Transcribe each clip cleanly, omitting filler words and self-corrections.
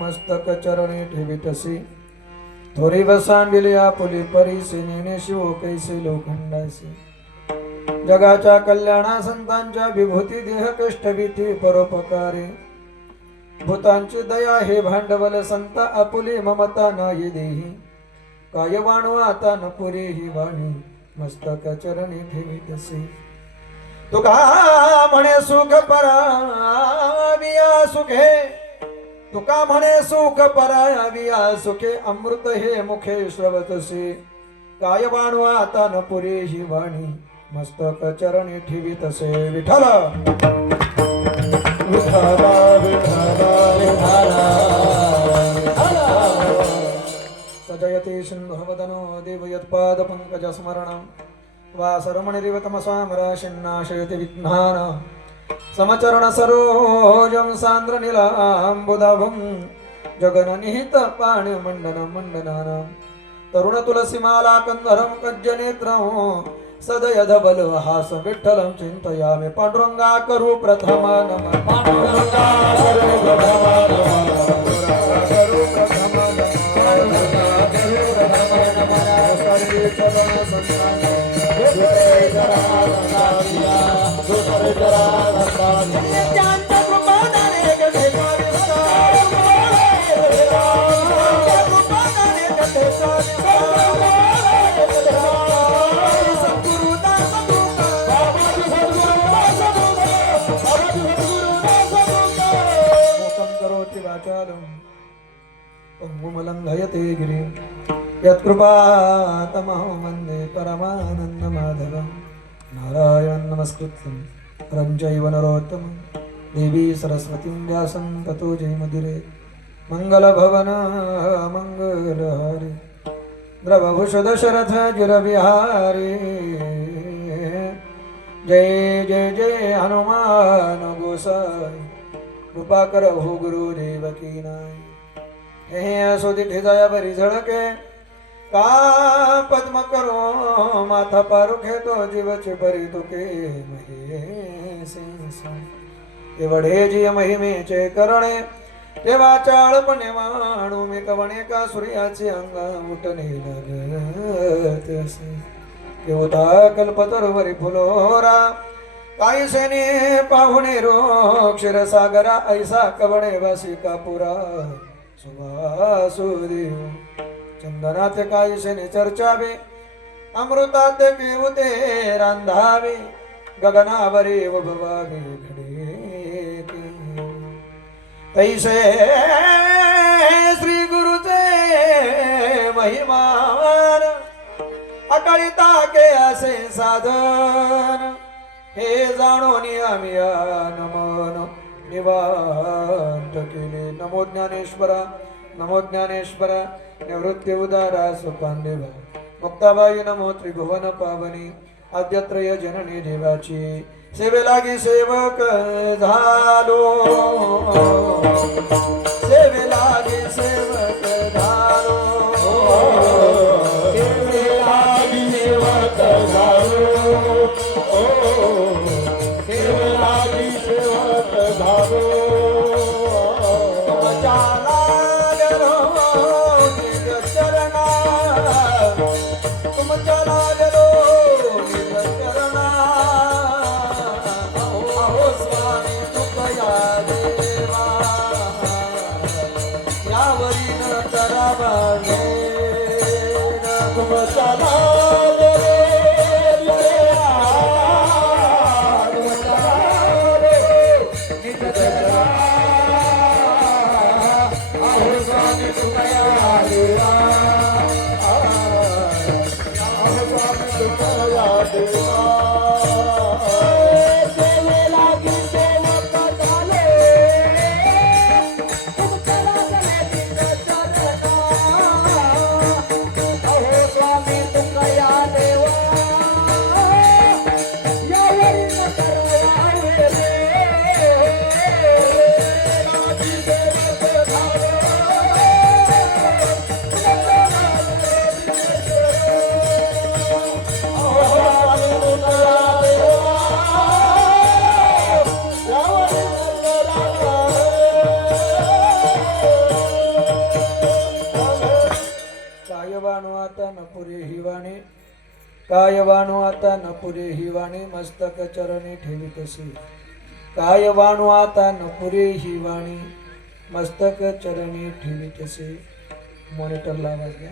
मस्तक चरणी ठेवितसी थोरी बसांडिले आपुली परीसी नेने शिव कैसे लोखंडासी जगाच्या कल्याणा संतांच्या विभूती देह कष्ट भीती परोपकारी भूतांची दया हे भांडवल संत आपुली ममता नाही देही काय वाणू आता न पुरे ही वाणी मस्तक चरणी ठेवितसी तुका म्हणे सुख पराविया सुखे तुका म्हणे सुख पराविया सुखे अमृत हे मुखे श्रवतसे काय वाणू आता न पुरे ही वाणी मस्तक चरणी ठेवितसे विठ्ठल विठ्ठला विठ्ठला विठ्ठला सजयते सिंधुवदनो देवयत्पाद पंकज स्मरणं वासरमणिरिवतमसामराशिन्नाशयति विघ्नान् समचरण सरोजं सान्द्र नीलाम्बुदाभं जगननिहित पाणिमण्डनं मण्डनानां तरुण तुलसीमाला कंधरं कज्जनेत्रं सदयधबलहास विठ्ठलं चिन्तयामि पांडुरंगा करू प्रथम नमः पांडुरंगा करू प्रथम नमः करू प्रथम नमः सर्वे चरण संतान लंघयते गिरिं यत्कृपातमहं वन्दे परमानन्दमाधवं नारायणं नमस्कृत्यं नरं चैव नरोत्तमं देवी सरस्वतीं व्यासं ततो जयमुदीरये मंगलभवन मंगलहारी द्रवभूषदशरथ गिरविहारी जय जय जय हनुमान गोसाई कृपा करो गुरुदेव की नाई हे असो तिथे जाया बरी झळके का पद्म करो माथा पारू खेतो जीवचे बरी तुके एवढे जी महिमेचे करणे तेव्हा चाळपणे वाणू मी कवणे का सूर्याचे अंग उठणे लागत असे केवता कल्पतरुवरी फुलोरा काही सेने पाहुणे रो क्षीरसागरा ऐसा कवणे वासी कापुरा सुवासुदेव चंदनात काही सेने चर्चावे अमृतात पिवते रांधावे गगनावरे वभवावे घडे तैसे श्री गुरुचे महिमान अकळिता के असे साधन हे जाणून आम्ही नमन निवांत केले नमो ज्ञानेश्वरा निवृत्ती उदारा सुपांदेव मुक्ताबाई नमो त्रिभुवन पावनी आद्यत्रय जननी देवाची सेवे लागी सेवक झालो सेवे लागी सेवक झालो सेवे लागी सेवक झालो सेवे लागी सेवक झालो काय वाणू आता न पुरे ही वाणी मस्तक चरणी ठेवीतसे काय वाणू आता न पुरे ही वाणी मस्तक चरणी ठेवीतसे मॉनिटरला आवाज द्या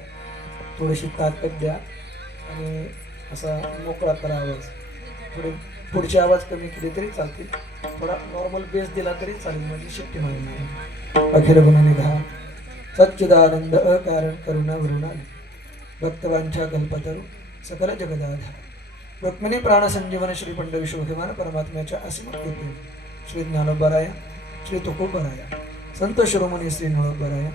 थोडीशी ताकद द्या आणि असा मोकळा करा आवाज थोडे पुढचे आवाज कमी केले तरी चालतील थोडा नॉर्मल बेस दिला तरी चालेल म्हणजे शिट्टी म्हणून अखिल गुणनिधा सच्चिदानंद अकारण करुणा वरुणाली भक्तवांच्या कल्पतरू सकल जगदाधार रुक्मिणी प्राणसंजीवन श्री पंड विश्वभिमान परमात्म्याच्या असीम कृपे श्री ज्ञानोबराया श्री तुकोबराया संत शिरोमणी श्री नळोबराया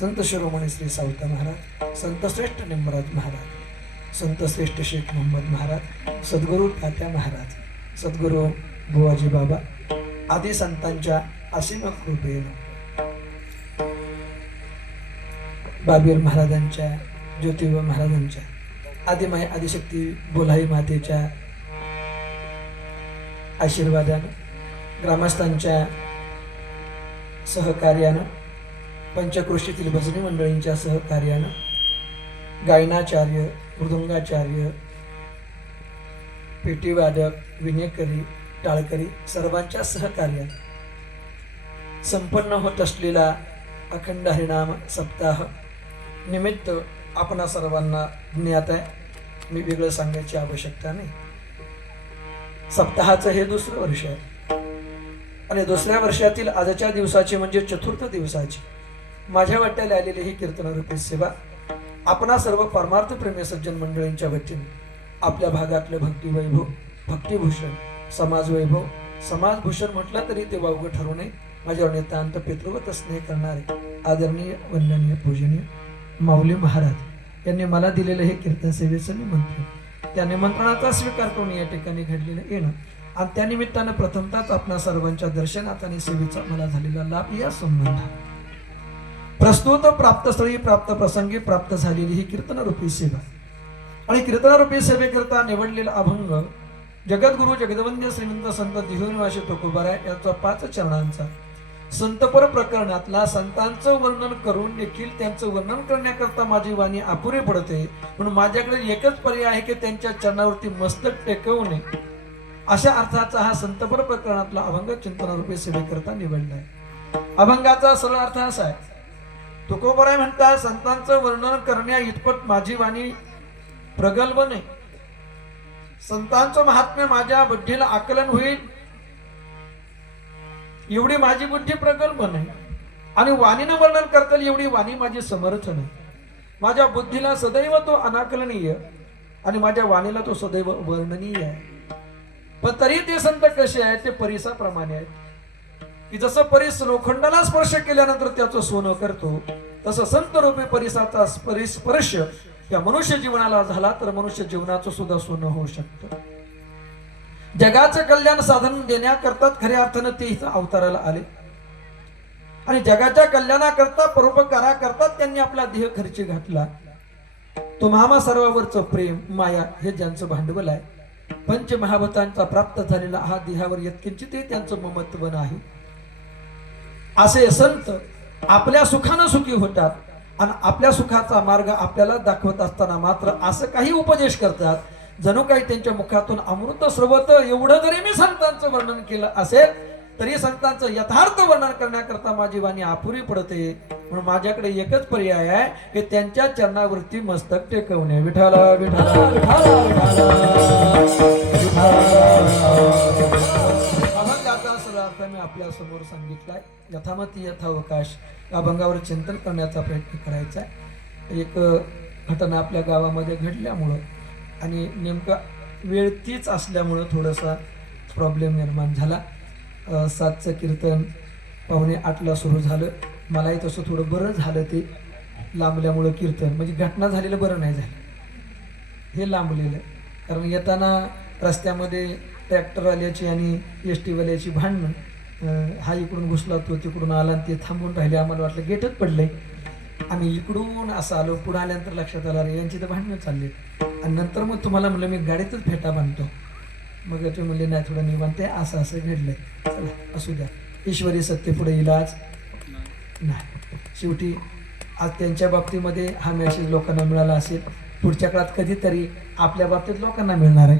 संत शिरोमणी श्री सावता महाराज संत श्रेष्ठ निम्बराज महाराज संत श्रेष्ठ शेख मोहम्मद महाराज सद्गुरू तात्या महाराज सद्गुरू बुवाजी बाबा आदी संतांच्या असीम कृपेनं बाबीर महाराजांच्या ज्योतिबा महाराजांच्या आदिमाय आदिशक्ती बोलाई मातेच्या आशीर्वादानं ग्रामस्थांच्या सहकार्यानं पंचक्रोशीतील भजनी मंडळींच्या सहकार्यानं गायनाचार्य मृदुंगाचार्य पेटीवादक विनेकरी टाळकरी सर्वांच्या सहकार्यानं संपन्न होत असलेला अखंड हरिनाम सप्ताह निमित्त आपणा सर्वांना ज्ञात आहे मी वेगळं सांगायची आवश्यकता नाही सप्ताहाचं हे दुसरं वर्ष आहे आणि दुसऱ्या वर्षातील आजच्या दिवसाची म्हणजे चतुर्थ दिवसाची माझ्या वाट्याला आलेली ही कीर्तनरूपी सेवा आपणा सर्व परमार्थ प्रेमी सज्जन मंडळींच्या वतीने आपल्या भागातलं भक्तिवैभव भक्तिभूषण समाजवैभव समाजभूषण म्हटलं तरी ते वावगं ठरू नये माझ्यावर नितांत पितृवत स्नेह करणारे आदरणीय वंदनीय पूजनीय माऊली महाराज यांनी मला दिलेलं हे कीर्तन सेवेचं निमंत्रण त्या निमंत्रणाचा स्वीकार करून या ठिकाणी घडलेलं येणं आणि त्या निमित्तानं प्रथमतःच आपणा सर्वांच्या दर्शनात आणि सेवेचा मला झालेला लाभ या संबंधात प्रस्तुत प्राप्त स्थळी प्राप्त प्रसंगी प्राप्त झालेली ही कीर्तनरूपी सेवा आणि कीर्तनरूपी सेवेकरता निवडलेला अभंग जगद्गुरु जगदवंद्य श्रीमंत संत दिहुनिवासी तुकोबाराय याचा 5 चरणांचा संतपर प्रकरणातला संतांचं वर्णन करून देखील त्यांचं वर्णन करण्याकरता माझी वाणी अपुरी पडते, म्हणून माझ्याकडे एकच पर्याय आहे की त्यांच्या चरणावरती मस्तक टेकवणे. अशा अर्थाचा हा संतपर प्रकरणातला अभंग चिंतनारूपी सेवेकरता निवडला आहे. अभंगाचा सरळ अर्थ असा आहे, तुकोबाराय म्हणतात संतांचं वर्णन करण्या इतपत माझी वाणी प्रगल्भ नाही. संतांचं महात्म्य माझ्या बुद्धीला आकलन होईल एवढी माझी बुद्धी प्रगल्भ नाही आणि वाणीनं वर्णन करता येईल एवढी वाणी माझी समर्थ नाही. माझ्या बुद्धीला सदैव तो अनाकलनीय आणि माझ्या वाणीला तो सदैव वर्णनीय आहे. पण तरी ते संत कसे आहेत ते परिसाप्रमाणे आहेत की जसं परीस लोखंडाला स्पर्श केल्यानंतर त्याचं सोनं करतो, तसं संत रूपी परिसाचा स्पर्श या मनुष्य जीवनाला झाला तर मनुष्य जीवनाचं सुद्धा सोनं होऊ शकतं. जगाचं कल्याण साधन देण्याकरता खऱ्या अर्थानं ते इथं अवताराला आले आणि जगाच्या कल्याणाकरता परोपकाराकरता त्यांनी आपला देह खर्ची घातला. तो महामा सर्वावरचं प्रेम माया हे ज्यांचं भांडवल आहे. पंचमहाभूतांचा प्राप्त झालेला हा देहावर यत्किंचित त्यांचं ममत्व नाही. असे संत आपल्या सुखानं सुखी होतात आणि आपल्या सुखाचा मार्ग आपल्याला दाखवत असताना मात्र असं काही उपदेश करतात जणू काही त्यांच्या मुखातून अमृत स्रवत. एवढं जरी मी संतांचं वर्णन केलं असेल तरी संतांचं यथार्थ वर्णन करण्याकरता माझी वाणी अपुरी पडते, म्हणून माझ्याकडे एकच पर्याय आहे की त्यांच्या चरणावरती मस्तक टेकवणे. विठाला विठाला विठाला विठाला. अभंगाचा सरळ अर्थ मी आपल्या समोर सांगितलाय. यथामती यथावकाश अभंगावर चिंतन करण्याचा प्रयत्न करायचा आहे. एक घटना आपल्या गावामध्ये घडल्यामुळं आणि नेमका वेळ तीच असल्यामुळं थोडासा प्रॉब्लेम निर्माण झाला. 7चं कीर्तन 7:45ला सुरू झालं. मलाही तसं थोडं बरं झालं ते लांबल्यामुळं कीर्तन, म्हणजे घटना झालेलं बरं नाही झालं, हे लांबलेलं. कारण येताना रस्त्यामध्ये ट्रॅक्टरवाल्याची आणि एसटीवाल्याची भांडणं, हा इकडून घुसला तो तिकडून आला आणि ते थांबून राहिले. आम्हाला वाटलं गेटच पडलंय. आम्ही इकडून असं आलो, पुढे आल्यानंतर लक्षात आलं रे यांची तर भांडणं चालली. आणि नंतर मग तुम्हाला म्हणलं मी गाडीतच फेटा बांधतो. मग ते म्हणले नाही थोडं निवांत आहे, असं असं घडलंय, चला असू द्या. ईश्वरी सत्य पुढे इलाज नाही. शेवटी आज त्यांच्या बाबतीमध्ये हा मेसेज लोकांना मिळाला असेल, पुढच्या काळात कधीतरी आपल्या बाबतीत लोकांना मिळणार आहे.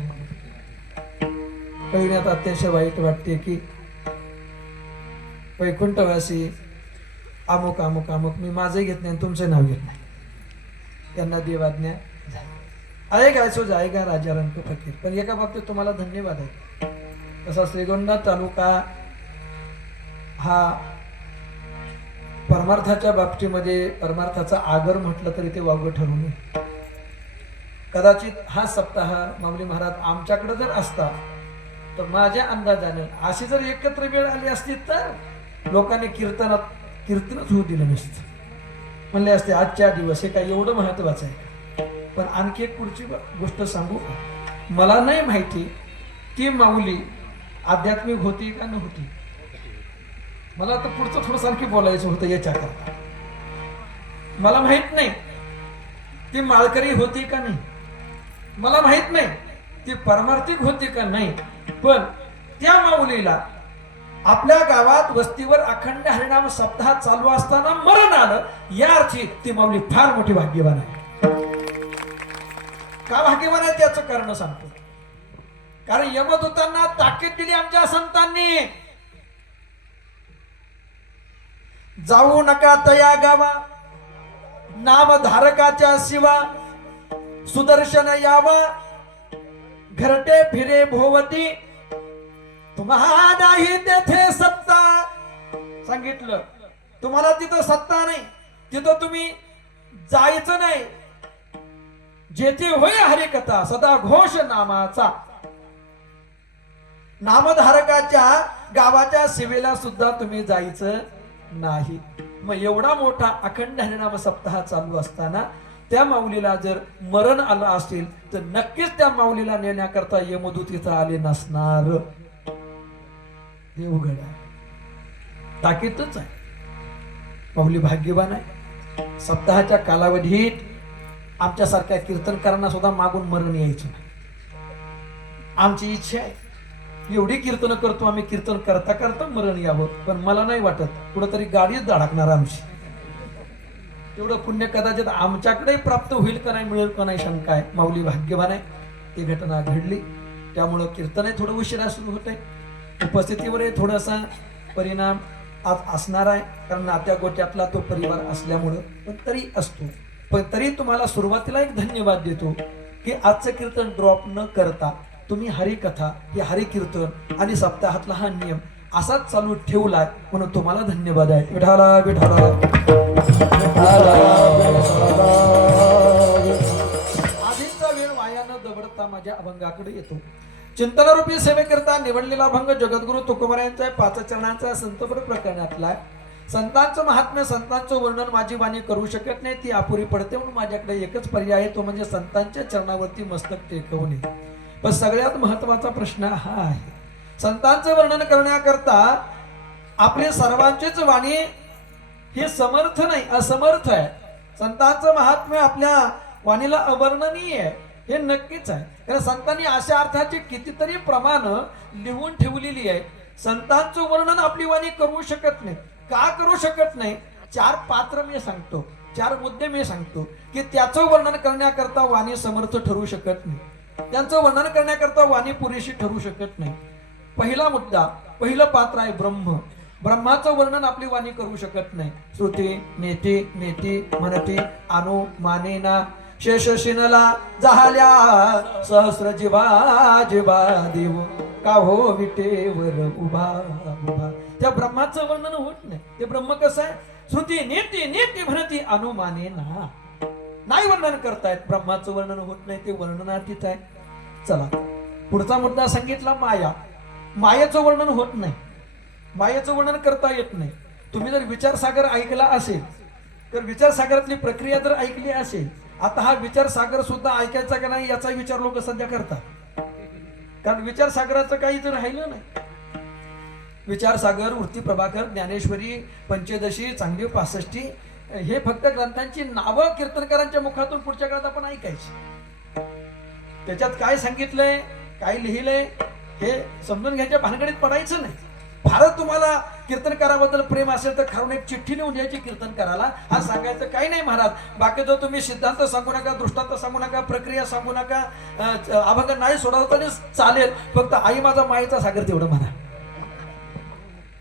पहिल्यात अत्यंत वाईट वाटते की वैकुंठवासी अमुक अमुक अमुक, मी माझंही घेत नाही तुमचं नाव घेत नाही, त्यांना देवाज्ञा झाली. आएगा सो जाएगा राजा रंग फकीर. पण एका बाबतीत तुम्हाला धन्यवाद आहे. तसा श्रीगोंदा तालुका हा परमार्थाच्या बाबतीमध्ये परमार्थाचा आगर म्हटलं तरी ते वावगं ठरू नये. कदाचित हा सप्ताह माऊली महाराज आमच्याकडे जर असता तर माझ्या अंदाजाने अशी जर एकत्र वेळ आली असती तर लोकांनी कीर्तनच होऊ दिलं नसतं. म्हणले असते आजच्या दिवस हे काय एवढं महत्वाचं आहे. पण आणखी एक पुढची गोष्ट सांगू, मला नाही माहिती ती माऊली आध्यात्मिक होती का नव्हती. मला तर पुढचं थोडंसं आणखी बोलायचं होतं याच्याकरता. मला माहित नाही ती माळकरी होती का नाही, मला माहित नाही ती परमार्थिक होती का नाही, पण त्या माऊलीला आपल्या गावात वस्तीवर अखंड हरिनाम सप्ताह चालू असताना मरण आलं, या अर्थी ती माऊली फार मोठी भाग्यवान आहे. का भाग्यवान आहे त्याचं कारण सांगतो. कारण यमदूतांना ताकीद दिली आमच्या संतांनी, जाऊ नका तया गावा नामधारकाच्या शिवा, सुदर्शन यावा घरटे फिरे भोवती, तुम्हाला नाही तेथे सत्ता. सांगितलं तुम्हाला तिथं सत्ता नाही, तिथं तुम्ही जायचं नाही. जेथे होय हरिकथा सदा घोष नामाचा. नामधारकाच्या गावाच्या सेवेला सुद्धा तुम्ही जायचं नाही. मग एवढा मोठा अखंड हरिनाम सप्ताह चालू असताना त्या माऊलीला जर मरण आलं असेल तर नक्कीच त्या माऊलीला नेण्याकरता यमदूत इथं आले नसणार. हे उघड आहे, ताकीदच आहे. माऊली भाग्यवान आहे. सप्ताहाच्या कालावधीत आमच्यासारख्या कीर्तनकारांना सुद्धा मागून मरण यायचं नाही. आमची इच्छा आहे, एवढी कीर्तन करतो आम्ही, कीर्तन करता करता मरण यावं. पण मला नाही वाटत कुठंतरी गाडीच धडकणार आमची. तेवढं पुण्य कदाचित आमच्याकडे प्राप्त होईल का नाही, मिळेल का नाही शंका आहे. माऊली भाग्यवान आहे, ती घटना घडली. त्यामुळं कीर्तन थोडं उशिरा सुरू होते. उपस्थितीवर थोडासा परिणाम आज असणार आहे, कारण नात्या गोट्यातला तो परिवार असल्यामुळं. पण तरी असतो. पण तरी तुम्हाला सुरुवातीला एक धन्यवाद देतो की आजचं कीर्तन ड्रॉप न करता तुम्ही हरिकथा, हे हरिकीर्तन आणि सप्ताहातला हा नियम असाच चालू ठेवलाय, म्हणून तुम्हाला धन्यवाद आहे. विठाला विठाला. आधीचा वेळ वाया न दवडता माझ्या अभंगाकडे येतो. चिंतनरूपी सेवेकरता निवडलेला अभंग जगद्गुरु तुकोबारायांचा 5 चरणांचा संतपर प्रकरणातला. संतांचं महात्म्य, संतांचं वर्णन माझी वाणी करू शकत नाही, ती अपुरी पडते. म्हणून माझ्याकडे एकच पर्याय आहे, तो म्हणजे संतांच्या चरणावरती मस्तक टेकवणे. पण सगळ्यात महत्वाचा प्रश्न हा आहे, संतांचं वर्णन करण्याकरता आपले सर्वांचेच वाणी हे समर्थ नाही, असमर्थ आहे. संतांचं महात्म्य आपल्या वाणीला अवर्णनीय आहे, हे नक्कीच आहे. कारण संतांनी अशा अर्थाची कितीतरी प्रमाण लिहून ठेवलेली आहे. संतांचं वर्णन आपली वाणी करू शकत नाही. का करू शकत नाही? 4 पात्र मी सांगतो, 4 मुद्दे मी सांगतो की त्याचं वर्णन करण्याकरता वाणी समर्थ ठरू शकत नाही, त्यांचं वर्णन करण्याकरता वाणी पुरेशी ठरू शकत नाही. पहिला मुद्दा, पहिलं पात्र आहे ब्रह्म. ब्रह्माचं वर्णन आपली वाणी करू शकत नाही. श्रुती नेती नेती म्हणती अनु मानेना शेष शिनला झाल्या सहस्र जीवा जीवा देव का हो विटेवर उभा उभा. त्या ब्रह्माचं वर्णन होत नाही. ते ब्रह्म कसं आहे? श्रुती नेती नेती म्हणती अनु मानेना, नाही वर्णन करतायत. ब्रह्माचं वर्णन होत नाही, ते वर्णनातीत आहे. चला पुढचा मुद्दा सांगितला माया. मायेचं वर्णन होत नाही, मायेचं वर्णन करता येत नाही. तुम्ही जर विचारसागर ऐकला असेल तर विचारसागरातली प्रक्रिया जर ऐकली असेल, आता हा विचारसागर सुद्धा ऐकायचा का नाही याचा विचार लोक सध्या करतात, कारण विचारसागराचं काही जर राहिलं नाही. विचारसागर, वृत्ती प्रभाकर, ज्ञानेश्वरी, पंचदशी, चांगली 65 हे फक्त ग्रंथांची नावं कीर्तनकारांच्या मुखातून पुढच्या काळात आपण ऐकायची. त्याच्यात काय सांगितलंय, काय लिहिलंय हे समजून घ्यायच्या भानगडीत पडायचं नाही. फारच तुम्हाला कीर्तनकाराबद्दल प्रेम असेल तर खरं एक चिठ्ठी लिहून द्यायची कीर्तनकाराला, हा सांगायचं काही नाही महाराज. बाकी जो तुम्ही सिद्धांत सांगू नका, दृष्टांत सांगू नका, प्रक्रिया सांगू नका, अभंग नाही सोडवलं तरी चालेल, फक्त आई माझा मायेचा सागर तेवढं म्हणा,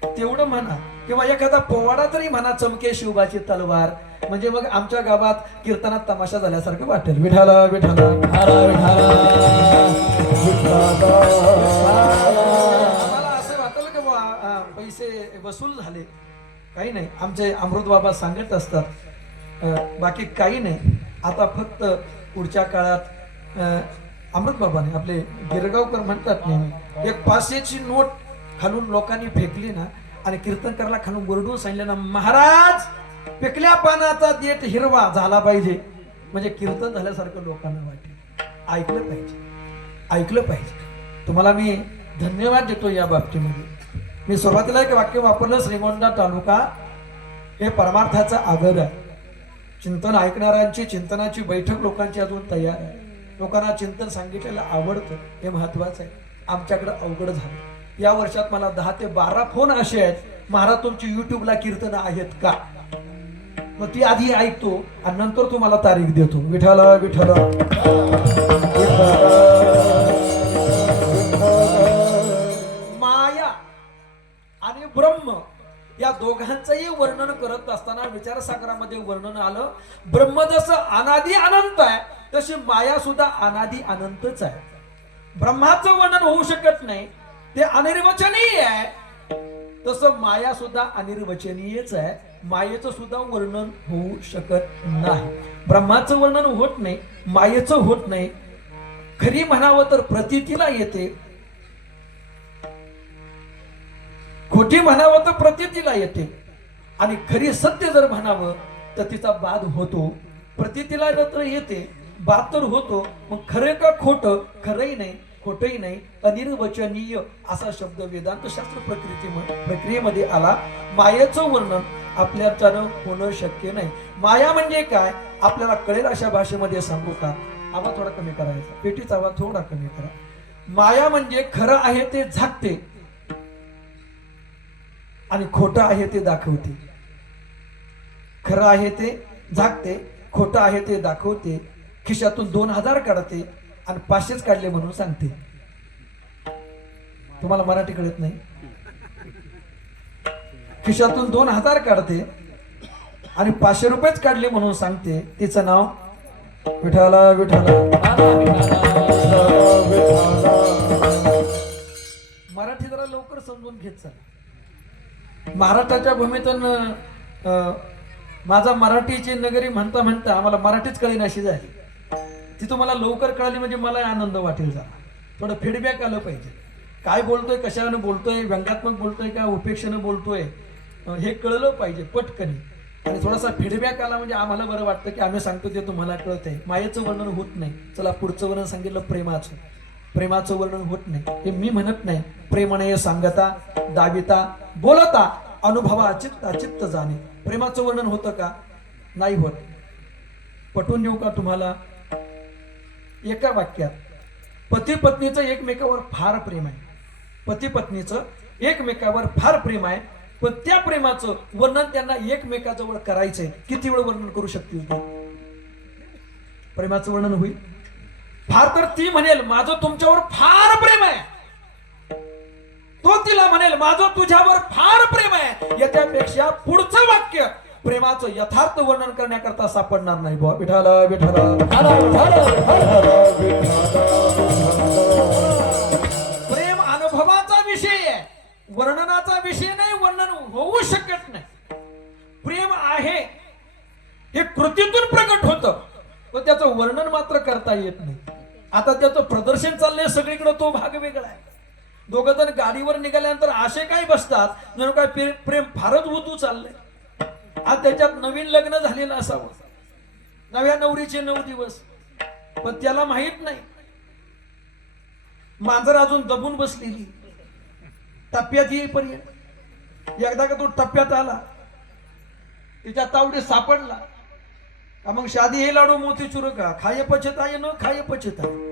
तेवढं म्हणा. किंवा एखादा पोवाडा तरी म्हणा, चमके शिवबाची तलवार, म्हणजे मग आमच्या गावात कीर्तनात तमाशा झाल्यासारखं वाटेल. विठाला विठाला असं वाटेल की पैसे वसूल झाले. काही नाही, आमचे अमृत बाबा सांगत असतात, बाकी काही नाही. आता फक्त पुढच्या काळात अमृत बाबाने आपले गिरगावकर म्हणतात नेहमी, एक 500ची नोट खालून लोकांनी फेकली ना आणि कीर्तनकाराला खालून गोरडून सांगितलं ना, महाराज पिकल्या पानाचा देठ हिरवा झाला पाहिजे, म्हणजे कीर्तन झाल्यासारखं लोकांना वाटेल. ऐकलं पाहिजे, ऐकलं पाहिजे. तुम्हाला मी धन्यवाद देतो या बाबतीमध्ये. मी सुरुवातीला एक वाक्य वापरलं, श्रीगोंदा तालुका हे परमार्थाचा आगर आहे. चिंतन ऐकणाऱ्यांची, चिंतनाची बैठक लोकांची अजून तयार आहे. लोकांना चिंतन सांगितलेलं आवडतं, हे महत्वाचं आहे. आमच्याकडे अवघड झालं. या वर्षात मला 10 ते 12 फोन असे आहेत, महाराज तुमची युट्यूबला कीर्तन आहेत का? मग ती आधी ऐकतो आणि नंतर तुम्हाला तारीख देतो. विठाला विठाला. माया आणि ब्रह्म या दोघांचंही वर्णन करत असताना विचारसागरामध्ये वर्णन आलं. ब्रह्म जसं अनादी अनंत आहे, तशी माया सुद्धा अनादी अनंतच आहे. ब्रह्माचं वर्णन होऊ शकत नाही, ते अनिर्वचनीय आहे. तसं माया सुद्धा अनिर्वचनीयच आहे. मायेचं सुद्धा वर्णन होऊ शकत नाही. ब्रह्माचं वर्णन होत नाही, मायेचं होत नाही. खरी म्हणावं तर प्रतीतीला येते, खोटी म्हणावं तर प्रतीतीला येते, आणि खरी सत्य जर म्हणावं तर तिचा बाद होतो. प्रतीतीला तर येते, बाद तर होतो. मग खरं का खोटं? खरंही नाही, खोटही नाही, अनिर्वचनीय असा शब्द वेदांत शास्त्र प्रक्रियेमध्ये आला. मायेचं वर्णन आपल्याच्यानं होणं शक्य नाही. माया म्हणजे काय आपल्याला कळेल अशा भाषेमध्ये सांगू का? आवाज थोडा कमी करायचा, पेटीचा आवाज थोडा कमी करा. माया म्हणजे खरं आहे ते झाकते आणि खोटं आहे ते दाखवते. खरं आहे ते झाकते, खोटं आहे ते दाखवते. खिशातून 2000 काढते आणि 500च काढले म्हणून सांगते. तुम्हाला मराठी कळत नाही? खिशातून 2000 काढते आणि 500 रुपयेच काढले म्हणून सांगते. तिचं नाव विठाला विठाला. मराठी जरा लवकर समजून घेत चला. महाराष्ट्राच्या भूमीतून माझा मराठीची नगरी म्हणता म्हणता आम्हाला मराठीच कळेन अशी झाली. ती तुम्हाला लवकर कळली म्हणजे मला आनंद वाटेल. जरा थोडं फीडबॅक आलं पाहिजे. काय बोलतोय, कशाने बोलतोय, व्यंगात्मक बोलतोय का उपेक्षेने बोलतोय, हे कळलं पाहिजे पटकनी. आणि थोडासा फीडबॅक आला म्हणजे आम्हाला बरं वाटतं की आम्ही सांगतो ते तुम्हाला कळत आहे. मायेचं वर्णन होत नाही. चला पुढचं वर्णन सांगितलं प्रेमाचं. प्रेमाचं वर्णन होत नाही हे मी म्हणत नाही. प्रेमाने सांगता दाविता बोलता अनुभवा चित्त चित्त जाणे. प्रेमाचं वर्णन होतं का? नाही होत. पटवून देऊ का तुम्हाला? एका वाक्यात पती पत्नीचं एकमेकावर फार प्रेम आहे. पती पत्नीचं एकमेकावर फार प्रेम आहे. पण त्या प्रेमाचं वर्णन त्यांना एकमेकाजवळ करायचंय. किती वेळ वर्णन करू शकतील ते? प्रेमाचं वर्णन होईल फार तर ती म्हणेल माझं तुमच्यावर फार प्रेम आहे. तो तिला म्हणेल माझं तुझ्यावर फार प्रेम आहे. याच्यापेक्षा पुढचं वाक्य प्रेमाचं यथार्थ वर्णन करण्याकरता सापडणार नाही. बुवा विठाला विठाला. प्रेम अनुभवाचा विषय आहे, वर्णनाचा विषय नाही. वर्णन होऊ शकत नाही. प्रेम आहे हे कृतीतून प्रकट होतं पण त्याचं वर्णन मात्र करता येत नाही. आता त्याचं प्रदर्शन चाललंय सगळीकडे, तो भाग वेगळा आहे. दोघं जण गाडीवर निघाल्यानंतर असे काय बसतात जणू काय प्रेम फारच उतू चाललंय. आज त्याच्यात नवीन लग्न झालेलं असावं, नव्या नवरीचे 9 दिवस, पण त्याला माहित नाही मांजर अजून दबून बसलेली. टप्प्यात येईपर्यंत एकदा का तो टप्प्यात आला तिच्या तावडी सापडला का मग शादी हे लाडू मोतीचूर का खाये पछताये न खाये पछताये.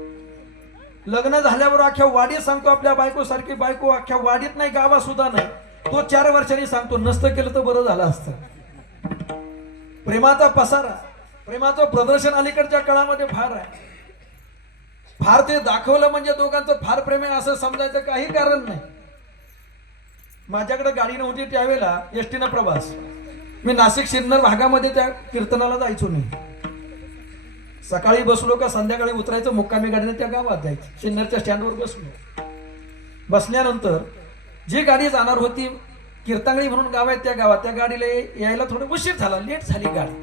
लग्न झाल्यावर अख्ख्या वाडीत सांगतो आपल्या बायको सारखी बायको अख्ख्या वाडीत नाही गावात सुद्धा नाही. तो 4 वर्षांनी सांगतो नसतं केलं तर बरं झालं असतं. प्रेमाचा पसारा, प्रेमाचं प्रदर्शन अलीकडच्या काळामध्ये फार आहे. फार ते दाखवलं म्हणजे दोघांचं फार प्रेम आहे असं समजायचं काही कारण नाही. माझ्याकडे गाडी नव्हती त्यावेळेला एसटीनं प्रवास. मी नाशिक सिन्नर भागामध्ये त्या कीर्तनाला जायचो नाही. सकाळी बसलो का संध्याकाळी उतरायचं, मुक्कामी गाडीने त्या गावात जायचं. सिन्नरच्या स्टँडवर बसलो. बसल्यानंतर जी गाडी जाणार होती कीर्तांगळी म्हणून गाव आहे त्या गावात, त्या गाडीला यायला थोडं उशीर झाला, लेट झाली गाडी.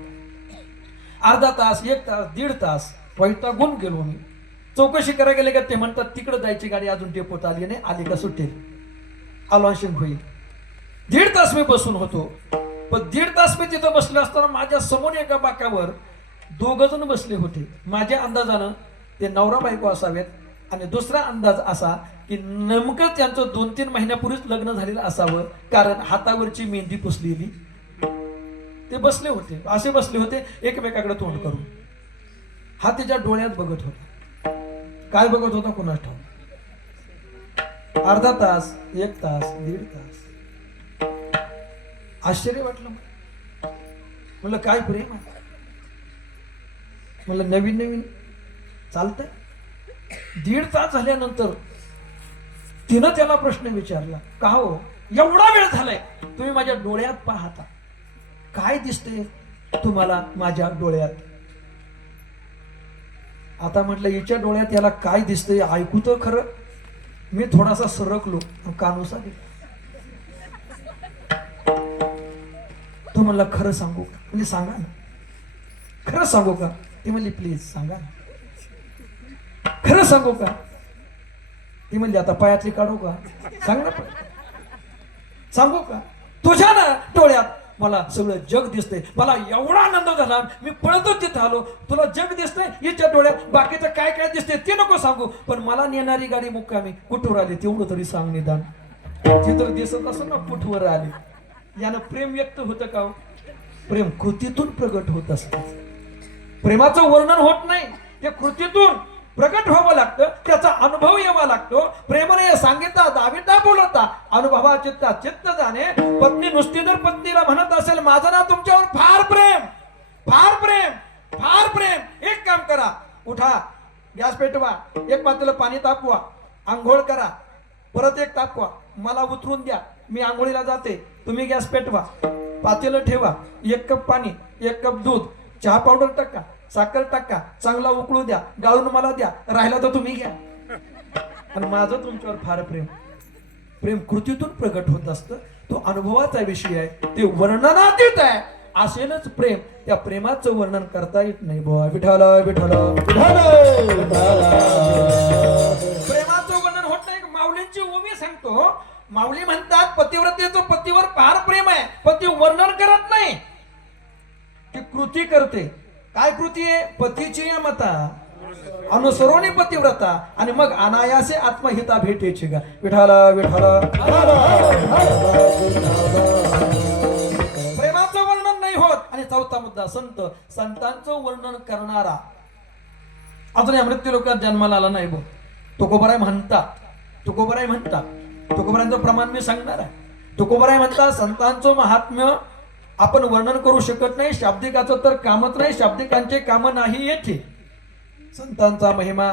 अर्धा तास, 1 तास, 1.5 तास वैतागून गेलो मी. चौकशी करायला गेले का ते म्हणतात तिकडे जायची गाडी अजून डेपोत आली नाही, आली का सुटेल, आलोशन होईल. 1.5 तास मी बसून होतो. पण 1.5 तास मी तिथं बसलो असताना माझ्या समोर एका बाकावर 2 जण बसले होते. माझ्या अंदाजानं ते नवरा बायको असावेत आणि दुसरा अंदाज असा की नेमकं त्यांचं 2-3 महिन्यापूर्वीच लग्न झालेलं असावं, कारण हातावरची मेहंदी पुसलेली ते बसले होते. असे बसले होते एकमेकाकडे तोंड करून. हा तिच्या डोळ्यात बघत होता. काय बघत होता कुणास ठाऊक. अर्धा तास, 1 तास, 1.5 तास आश्चर्य वाटलं. म्हणलं काय प्रेम आहे. म्हणलं नवीन नवीन चालतंय. 1.5 तास झाल्यानंतर तिनं त्याला प्रश्न विचारला, का हो एवढा वेळ झालाय तुम्ही माझ्या डोळ्यात पाहता, काय दिसते तुम्हाला माझ्या डोळ्यात. आता म्हटलं हिच्या डोळ्यात याला काय दिसतंय ऐकू तर खरं. मी थोडासा सरकलो, कानूसा दिला. तो म्हणला खरं सांगू का. म्हणजे सांगा ना, खरं सांगू का. ती म्हणली प्लीज सांगा ना. खरं सांगू का. ती म्हणली आता पायातली काढू का. सांग ना. सांगू का. तुझ्या ना डोळ्यात मला सगळं जग दिसतंय. मला एवढा आनंद झाला मी पळतो तिथं आलो. तुला जग दिसतंय हिच्या डोळ्यात, बाकीचं काय काय दिसतंय ते नको सांगू, पण मला नेणारी गाडी मुक्कामी कुठवर आली तेवढं तरी सांग निदान. ती तर दिसत असं ना कुठवर आली. यानं प्रेम व्यक्त होतं का हो? प्रेम कृतीतून प्रगट होत असतं. प्रेमाचं वर्णन होत नाही, ते कृतीतून प्रगट व्हावं लागतं, त्याचा अनुभव यावा लागतो. प्रेमाने सांगितला दाविता बोलता अनुभवा चित्ता चित्त जाणे. पत्नी नुसती जर पत्नीला म्हणत असेल माझं ना तुमच्यावर फार प्रेम, फार प्रेम, फार प्रेम, एक काम करा, उठा, गॅस पेटवा, एक पातेलं पाणी तापवा, आंघोळ करा, परत एक तापवा, मला उतरून द्या, मी आंघोळीला जाते, तुम्ही गॅस पेटवा, पातेलं ठेवा, एक कप पाणी, एक कप दूध, चहा पावडर टाका, साखर टाका, चांगला उकळू द्या, गाळून मला द्या, राहिला तर तुम्ही घ्या. आणि माझं तुमच्यावर फार प्रेम. प्रेम कृतीतून प्रगट होत असतं. तो अनुभवाचा विषय आहे, ते वर्णनातीत आहे. असेलच प्रेम, त्या प्रेमाचं वर्णन करता येत नाही. बुवा विठाला विठाला प्रेमाचं वर्णन होत नाही. माऊलींची ओवी सांगतो. माऊली म्हणतात पतिव्रतेचं पतीवर फार प्रेम आहे, पती वर्णन करत नाही, ती कृती करते. काय कृती आहे? पतीची मता अनुसरोनी पतिव्रता, आणि मग अनायासे आत्महिता भेटेची गा. विठाला विठाला प्रेमाचं वर्णन नाही होत. आणि चौथा मुद्दा संत, संतांचं वर्णन करणारा अजून या मृत्यू लोकात जन्माला आला नाही. बो तुकोबाराय म्हणतात, तुकोबाराय म्हणतात, तुकोबारायांचं प्रमाण मी सांगणार आहे. तुकोबाराय म्हणतात संतांचं महात्म्य आपण वर्णन करू शकत नाही, शाब्दिकाचं तर कामच नाही, शाब्दिकांचे काम नाही येथे. संतांचा महिमा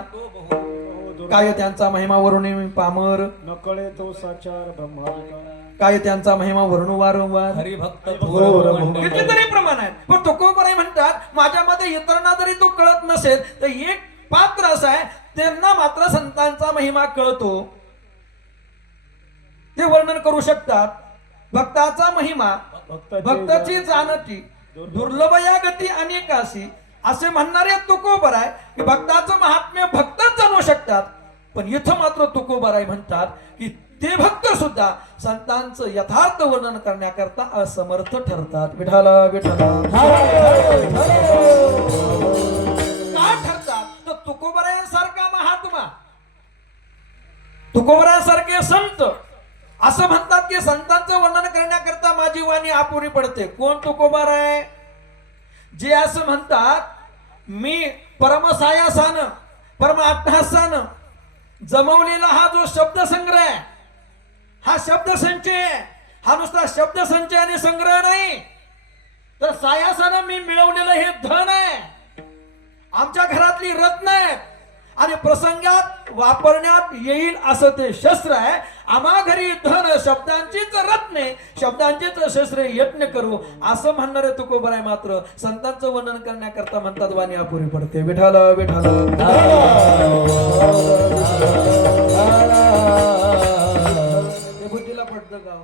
काय, त्यांचा महिमा वरुणी पामर नकळे तो साचार ब्रह्माविका, काय त्यांचा महिमा वर्णू वारंवार हरिभक्त कितीतरी प्रमाण आहेत. पण तुकोबाराय म्हणतात माझ्यामध्ये इतरांना जरी तो कळत नसेल तर एक पात्र असं आहे, त्यांना मात्र संतांचा महिमा कळतो, ते वर्णन करू शकतात. भक्ताचा महिमा भक्ताची जाणती दुर्लभ या गती अनेकाशी, असे म्हणणारे तुकोबाराय की भक्ताचं महात्म्य भक्तच जाणू शकतात. पण इथं मात्र तुकोबाराय म्हणतात की ते भक्त सुद्धा संतांचं यथार्थ वर्णन करण्याकरता असमर्थ ठरतात. विठाला विठाला का ठरतात? तर तुकोबारायांसारखा महात्मा, तुकोबारायांसारखे संत असं म्हणतात की संतांचं वर्णन करण्याकरता माझी वाणी अपुरी पडते. कोण तुकोबाराय? जे असं म्हणतात मी परमसायासान परम अट्टहासानं जमवलेला हा जो शब्द संग्रह आहे, हा शब्द संचय आहे, हा नुसता शब्द संचय आणि संग्रह नाही, तर सायासानं मी मिळवलेलं हे धन आहे, आमच्या घरातली रत्न आहे, आणि प्रसंगात वापरण्यात येईल असं ते शस्त्र आहे. आम्हा घरी धन शब्दांचीच रत्ने, शब्दांचीच शस्त्रे यत्न करू, असं म्हणणारे तुकोबाराय मात्र संतांचं वर्णन करण्याकरता म्हणतात वाणी अपुरी पडते. विठाला विठाला हे बुद्धीला पडतं का?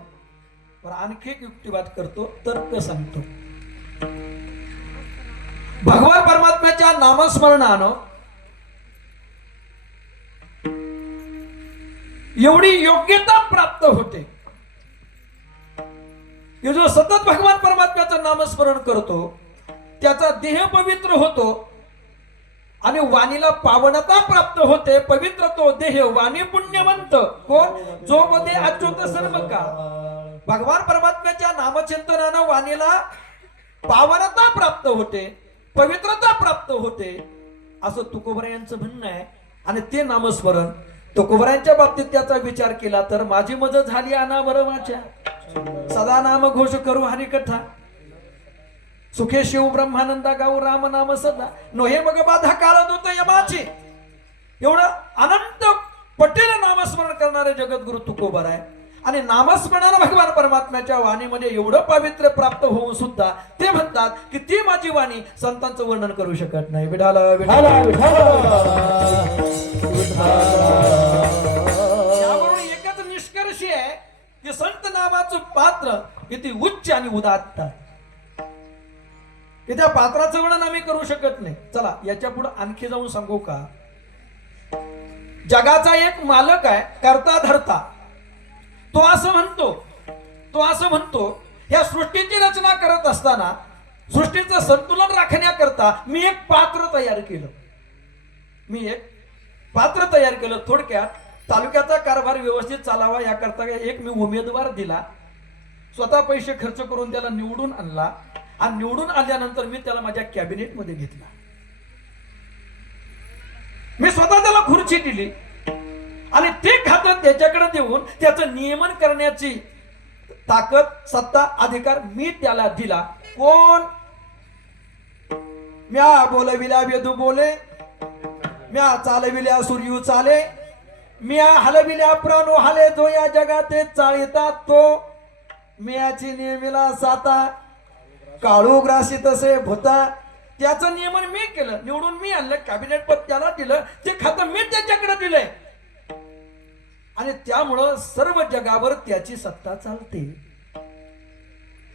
पण आणखी एक युक्तिवाद करतो, तर्क सांगतो. भगवान परमात्म्याच्या नामस्मरणानं एवढी योग्यता प्राप्त होते की जो सतत भगवान परमात्म्याचं नामस्मरण करतो त्याचा देह पवित्र होतो आणि वाणीला पावनता प्राप्त होते. पवित्र तो देह, वाणी पुण्यवंत कोण? जो मध्ये अच्युत सर्व का. भगवान परमात्म्याच्या नामचिंतनानं वाणीला पावनता प्राप्त होते, पवित्रता प्राप्त होते, असं तुकोबारायांचं म्हणणं आहे. आणि ते नामस्मरण तुकोबारायांच्या बाबतीत त्याचा विचार केला तर माझी मदत झाली अनावरमाच्या. सदा नाम घोष करू हरिकथा, सुखे शिव ब्रह्मानंदा गाऊ राम नाम सदा, नोहे मग बाधा काळ दूत यमाची. एवढं अनंत पटेल नामस्मरण करणारे जगद्गुरु तुकोबाराय. आणि नामस्मरणानं भगवान परमात्म्याच्या वाणीमध्ये एवढं पावित्र्य प्राप्त होऊन सुद्धा ते म्हणतात की ती माझी वाणी संतांचं वर्णन करू शकत नाही. विठाला विठाला यावरून एकच निष्कर्ष आहे की संत नामाचं पात्र किती उच्च आणि उदात्त आहे की त्या पात्राचं वर्णन आम्ही करू शकत नाही. चला याच्या पुढे आणखी जाऊन सांगू का. जगाचा एक मालक आहे, करता धरता. तो असं म्हणतो या सृष्टीची रचना करत असताना सृष्टीचं संतुलन राखण्याकरता मी एक पात्र तयार केलं. थोडक्यात तालुक्याचा कारभार व्यवस्थित चालावा याकरता एक मी उमेदवार दिला स्वतः पैसे खर्च करून त्याला निवडून आणला आणि निवडून आल्यानंतर मी त्याला माझ्या कॅबिनेट मध्ये घेतला. मी स्वतः त्याला खुर्ची दिली आणि ते खातं त्याच्याकडे देऊन त्याचं नियमन करण्याची ताकद, सत्ता, अधिकार मी त्याला दिला. कोण? म्या बोलविल्या वेदू बोले, म्या चालविल्या सूर्यू चाले, म्या हलविल्या प्राणो हाले, जो या जगाते चाळीतात तो म्याची नेमिला साता, काळू ग्रासी तसे भूता. त्याचं नियमन मी केलं, निवडून मी आणलं, कॅबिनेट पद त्याला दिलं, ते खातं मी त्याच्याकडे दिलंय आणि त्यामुळं सर्व जगावर त्याची सत्ता चालते.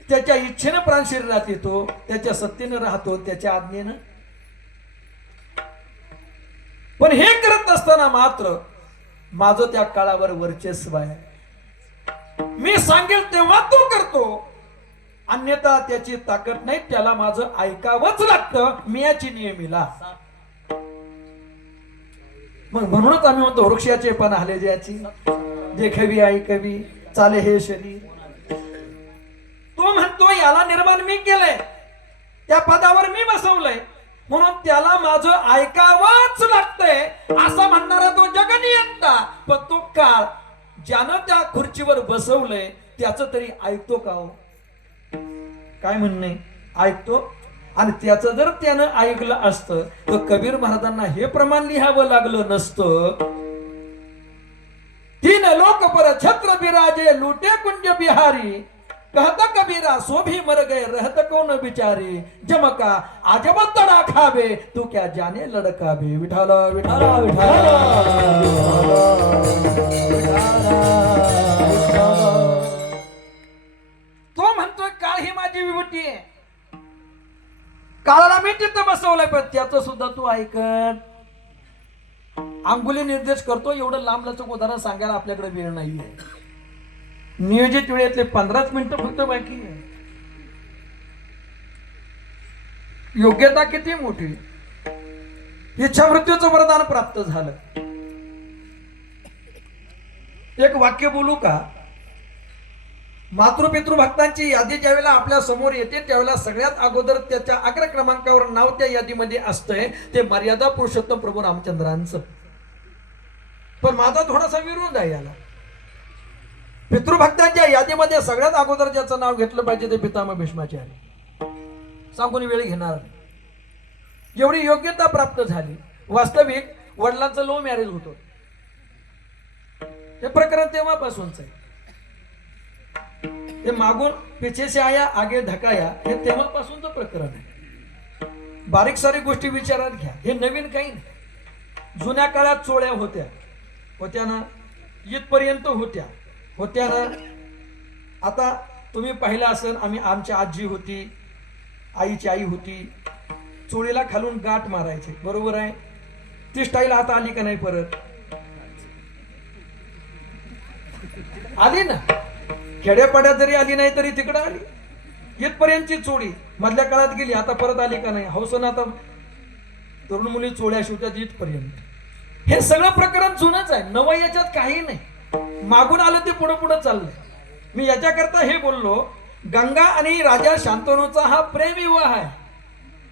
त्याच्या इच्छेनं प्राण शरीरात येतो, त्याच्या सत्तेनं राहतो, त्याच्या आज्ञेनं. पण हे करत असताना मात्र माझं त्या काळावर वर्चस्व आहे. मी सांगेल तेव्हा तो करतो, अन्यथा त्याची ताकद नाही, त्याला माझं ऐकावंच लागतं मियाची नियमीला. मग म्हणूनच आम्ही म्हणतो वृक्षाचे पण आले ज्याची, देखवी ऐकवी चाले हे शरीर. तो म्हणतो याला निर्माण मी केलंय, त्या पदावर मी बसवलंय, म्हणून त्याला माझं ऐकावंच लागतंय असा म्हणणारा तो जगनियंता. पण तो काळ ज्यानं त्या खुर्चीवर बसवलंय त्याचं तरी ऐकतो का हो? काय म्हणणे? ऐकतो. आणि त्याचं जर त्यानं ऐकलं असतं तर कबीर महाराजांना हे प्रमाण लिहावं लागलं नसतं. तीन लोक पर छत्र बिराजे लुटे कुंज बिहारी, कहता कबीरा सो भी मर गए रहत कौन बिचारी, जमका आजब तड़ा खावे तू क्या जाने लड़का बे. विठाला विठाला विठाला. तो म्हणतोय काळ ही माझी विभूती आहे, काळाला मी तिथं बसवलंय, पण त्याचं सुद्धा तू ऐकत. अंगुली निर्देश करतो. एवढं लांबलचक उदाहरण सांगायला आपल्याकडे वेळ नाहीये. नियोजित वेळेतले 15 मिनिटं फक्त बाकी आहे. योग्यता किती मोठी. इच्छा मृत्यूचं वरदान प्राप्त झालं. एक वाक्य बोलू का? मातृपितृ भक्तांची यादी ज्यावेळेला आपल्या समोर येते त्यावेळेला सगळ्यात अगोदर त्याच्या अग्र क्रमांकावर नाव त्या यादीमध्ये असतंय ते मर्यादा पुरुषोत्तम प्रभू रामचंद्रांचं. पण माझा थोडासा विरोध आहे याला. पितृभक्तांच्या यादीमध्ये सगळ्यात अगोदर ज्याचं नाव घेतलं पाहिजे ते पितामह भीष्माचार्य. सांगून वेळ घेणार. एवढी योग्यता प्राप्त झाली. वास्तविक वडिलांचं लव्ह मॅरेज होतं. हे प्रकरण तेव्हापासूनच आहे. ते मागून पिछे से आया आगे धकाया हे तेव्हापासूनचं प्रकरण आहे. बारीक सारी गोष्टी विचारात घ्या. हे नवीन काही नाही. जुन्या काळात चोळ्या होत्या ना, इथपर्यंत होत्या ना. आता तुम्ही पाहिलं असेल, आमची आजी होती, आईची आई होती, चोळीला खालून गाठ मारायचे, बरोबर आहे. ती स्टाईल आता आली का नाही? परत आली ना. खेड्यापाड्यात जरी आली नाही तरी तिकडं आली. इथपर्यंतची चोळी मधल्या काळात गेली, आता परत आली का नाही? हौसन आता तरुण मुली चोळ्या शिवतात इथपर्यंत. हे सगळं प्रकरण जुनच आहे, नवं याच्यात काही नाही. मागून आलं ते पुढं पुढं चाललंय. मी याच्याकरता हे बोललो, गंगा आणि राजा शांतनूचा हा प्रेम विवाह आहे.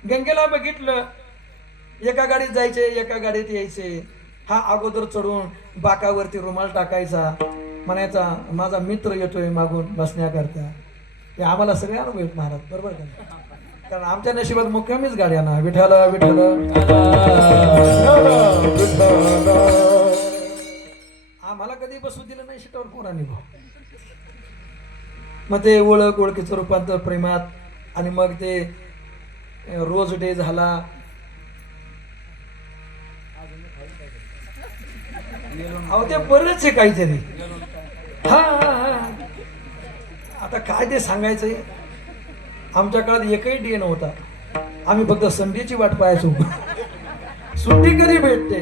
गंगेला बघितलं, एका गाडीत जायचे एका गाडीत यायचे. हा अगोदर चढून बाकावरती रुमाल टाकायचा, म्हणायचा माझा मित्र येतोय मागून बसण्याकरता. हे आम्हाला सगळे अनुभव आहेत महाराज, बरोबर का? कारण आमच्या नशिबात मुक्कामीच गाड्या ना. विठाला विठाला. आम्हाला कधी बसू दिलं नाही सीटावर कोणाने भाऊ. मग ते ओळखीचं रूपांतर प्रेमात, आणि मग ते रोज डे झाला. अहो ते बरेच आहे काहीतरी. हा आता काय ते सांगायचंय. आमच्या काळात एकही डे नव्हता. आम्ही फक्त संडेची वाट पाहायचो. सुट्टी कधी भेटते?